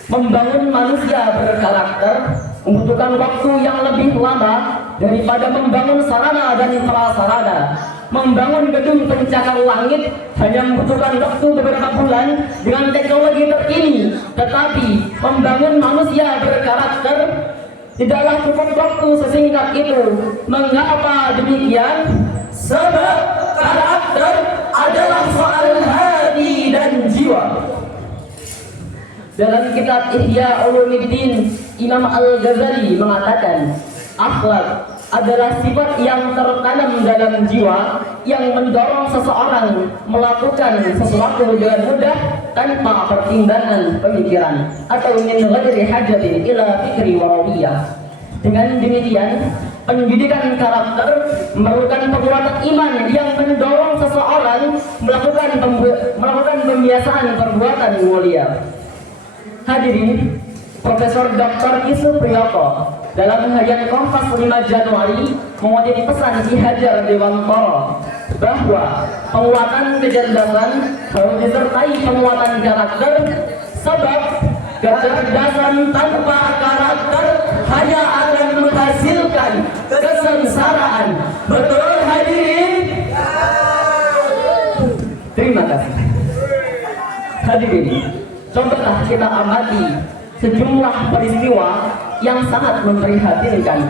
membangun manusia berkarakter membutuhkan waktu yang lebih lama daripada membangun sarana dan prasarana. Membangun gedung pencakar langit hanya membutuhkan waktu beberapa bulan dengan teknologi terkini, tetapi membangun manusia berkarakter tidaklah cukup waktu sesingkat itu. Mengapa demikian? Sebab karakter adalah soal hati dan jiwa. Dalam kitab Ihya Ulumuddin, Imam Al-Ghazali mengatakan, akhlak adalah sifat yang tertanam dalam jiwa yang mendorong seseorang melakukan sesuatu dengan mudah tanpa pertimbangan pemikiran atau min ghairi hajatin ila fikri warawiyah. Dengan demikian, pendidikan karakter merupakan kekuatan iman yang mendorong seseorang melakukan pembiasaan perbuatan mulia. Hadirin, Profesor Dr. Isu Priyoto dalam harian Kompas 5 Januari mewakili pesan Ki Hajar Dewantara bahwa penguatan kecerdasan harus disertai penguatan karakter, sebab kecerdasan tanpa karakter hanya akan menghasilkan kesengsaraan. Betul hadirin? Terima kasih. Hadirin, cobalah kita amati sejumlah peristiwa yang sangat memprihatinkan.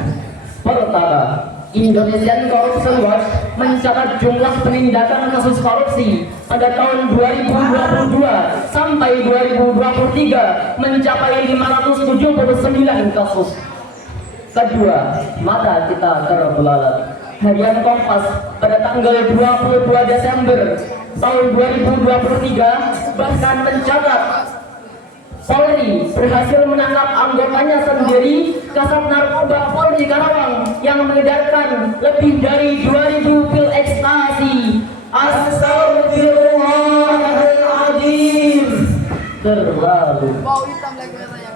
Pertama, Indonesian Corruption Watch mencatat jumlah penindakan kasus korupsi pada tahun 2022 sampai 2023 mencapai 579 kasus. Kedua, mata kita terbelalak. Harian Kompas pada tanggal 22 Desember tahun 2023 bahkan mencatat Polri berhasil menangkap anggotanya sendiri, Kasat Narkoba Polri Karawang, yang mengedarkan lebih dari 2000 pil ekstasi. Astagfirullahaladzim. Terlalu.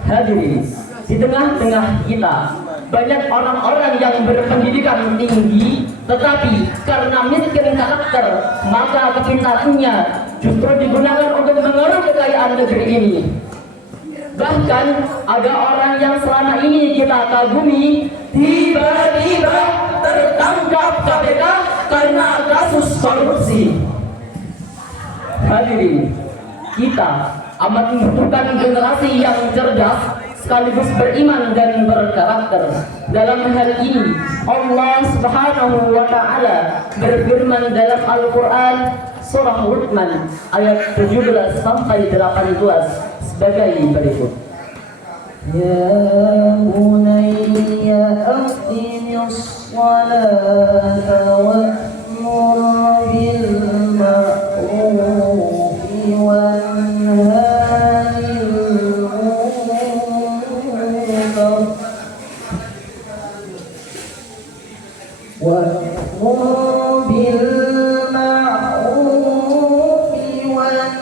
Hadirin, di tengah-tengah kita banyak orang-orang yang berpendidikan tinggi, tetapi karena miskin karakter, maka kepintarannya justru digunakan untuk mengeruk kekayaan negeri ini. Bahkan ada orang yang selama ini kita kagumi tiba-tiba tertangkap KPK karena kasus korupsi. Hadirin, kita amat membutuhkan generasi yang cerdas sekaligus beriman dan berkarakter. Dalam hal ini Allah Subhanahu wa taala berfirman dalam Al-Qur'an surah Luqman ayat 17 sampai 18 sebagai berikut. Ya bunayya aqimis sholata wa'mur bil ma'rufi wanha 'anil munkar wa'mur bil ma'rufi wanha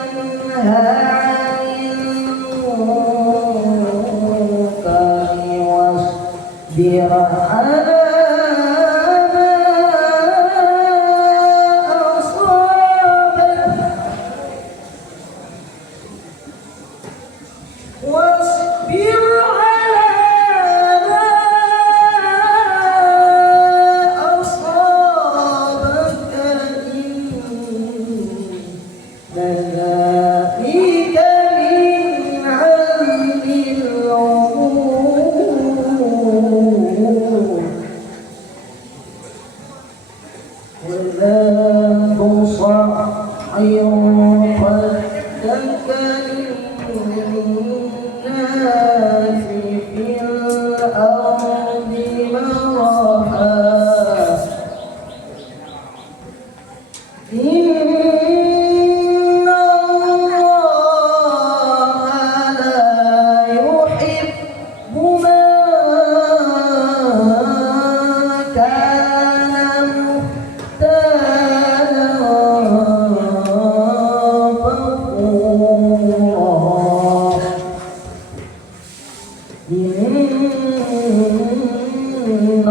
Inna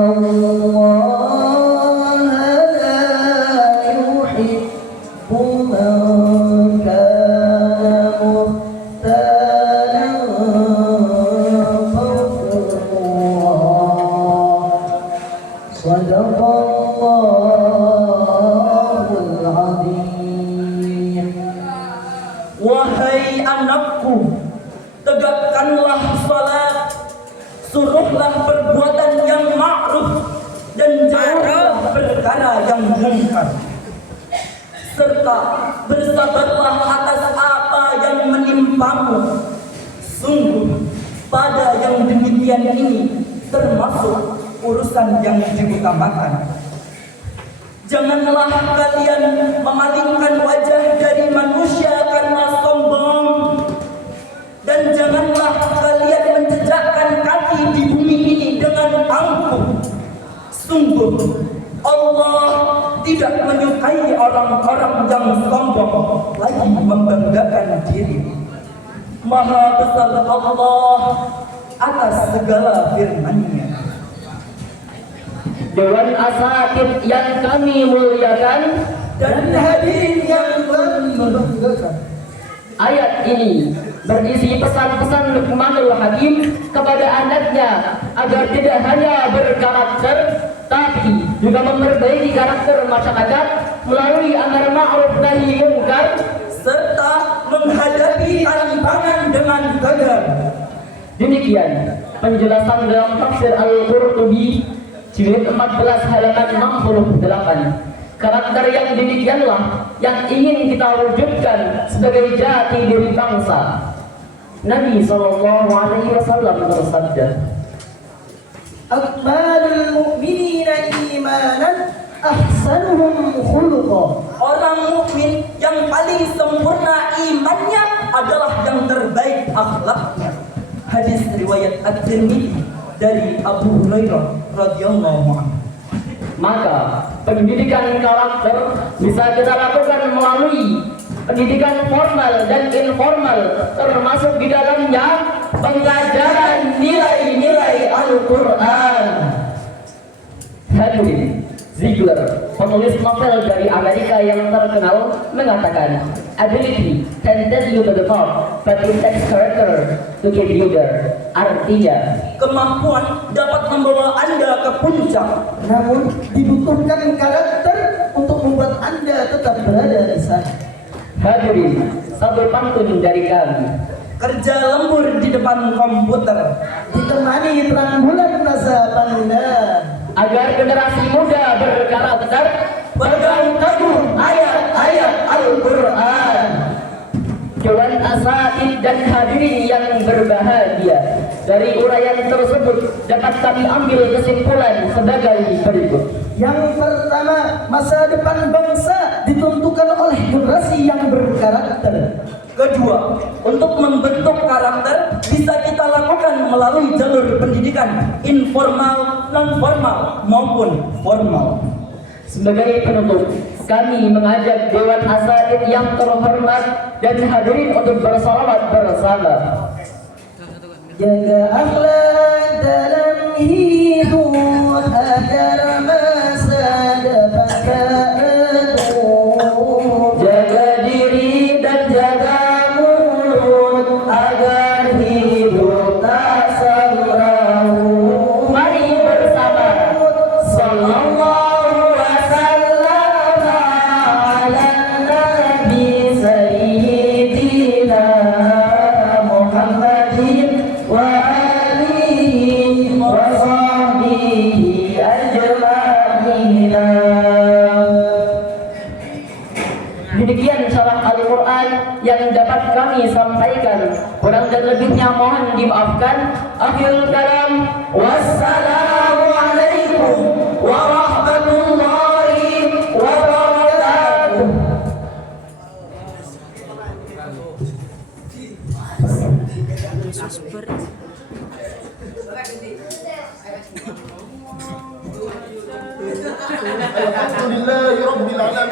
Allah la yuhibbu man kana mukhtalan fakhura. Sadaqallahul azim. Wahai anakku, tegakkanlah salat, suruhlah perbuatan yang ma'ruf dan jauhlah perkara yang munkar, serta bersabarlah atas apa yang menimpamu. Sungguh pada yang demikian ini termasuk urusan yang diutamakan. Janganlah kalian memalingkan wajah dari manusia karena sombong, dan janganlah kalian menjejakkan kaki di bumi ini dengan angkuh. Sungguh Allah tidak menyukai orang-orang yang sombong lagi membanggakan diri. Maha besar Allah atas segala firman-Nya. Dewan Asatidz yang kami muliakan Dan hadirin yang kami banggakan, ayat ini berisi pesan-pesan Luqmanul Hakim kepada anaknya agar tidak hanya berkarakter tapi juga memperbaiki karakter masyarakat melalui amar ma'ruf nahi munkar serta menghadapi tantangan dengan tegar. Demikian penjelasan dalam tafsir Al-Qurtubi jilid 14 halaman 68. Karakter yang demikianlah yang ingin kita wujudkan sebagai jati diri bangsa. Nabi SAW bersabda, Akmalul mu'minina imanan ahsanuhum khuluqa. Orang mukmin yang paling sempurna imannya adalah yang terbaik akhlaknya. Hadis riwayat At-Tirmidzi dari Abu Hurairah radhiyallahu anhu. maka pendidikan karakter bisa kita lakukan melalui pendidikan formal dan informal, termasuk di dalamnya pengajaran nilai-nilai Al-Quran. Henry Ziegler, penulis novel dari Amerika yang terkenal, mengatakan, ability can take you to the top, but it takes character to get you there. Artinya, kemampuan dapat membawa Anda ke puncak, namun dibutuhkan karakter untuk membuat Anda tetap berada di sana. hadirin, satu pantun dari kami. Kerja lembur di depan komputer, ditemani terang bulan rasa pandang. Agar generasi muda berkarakter, Pegang teguh ayat-ayat Al-Quran. Dewan Asatidz dan hadirin yang berbahagia, dari uraian tersebut dapat kami ambil kesimpulan sebagai berikut. Yang pertama, masa depan bangsa ditentukan oleh generasi yang berkarakter. Kedua, untuk membentuk karakter bisa kita lakukan melalui jalur pendidikan informal, non-formal maupun formal. Sebagai penutup, kami mengajak Dewan Asatidz yang terhormat dan hadirin untuk bersalawat bersama. Jaga akhlak dalam hidup agar masa depan tertutup. Jaga diri dan jaga mulut agar hidup tak sembrono. Mari bersama. Sallallahu wasallam ala nabi sayyidina Muhammadin wa alihi wa sahbihi ajma'in. Demikian syarah Al-Quran yang dapat kami sampaikan. Kurang dan lebihnya mohon dimaafkan. Akhirul kalam, wassalamualaikum warahmatullahi wabarakatuh. Alhamdulillahirabbil alamin.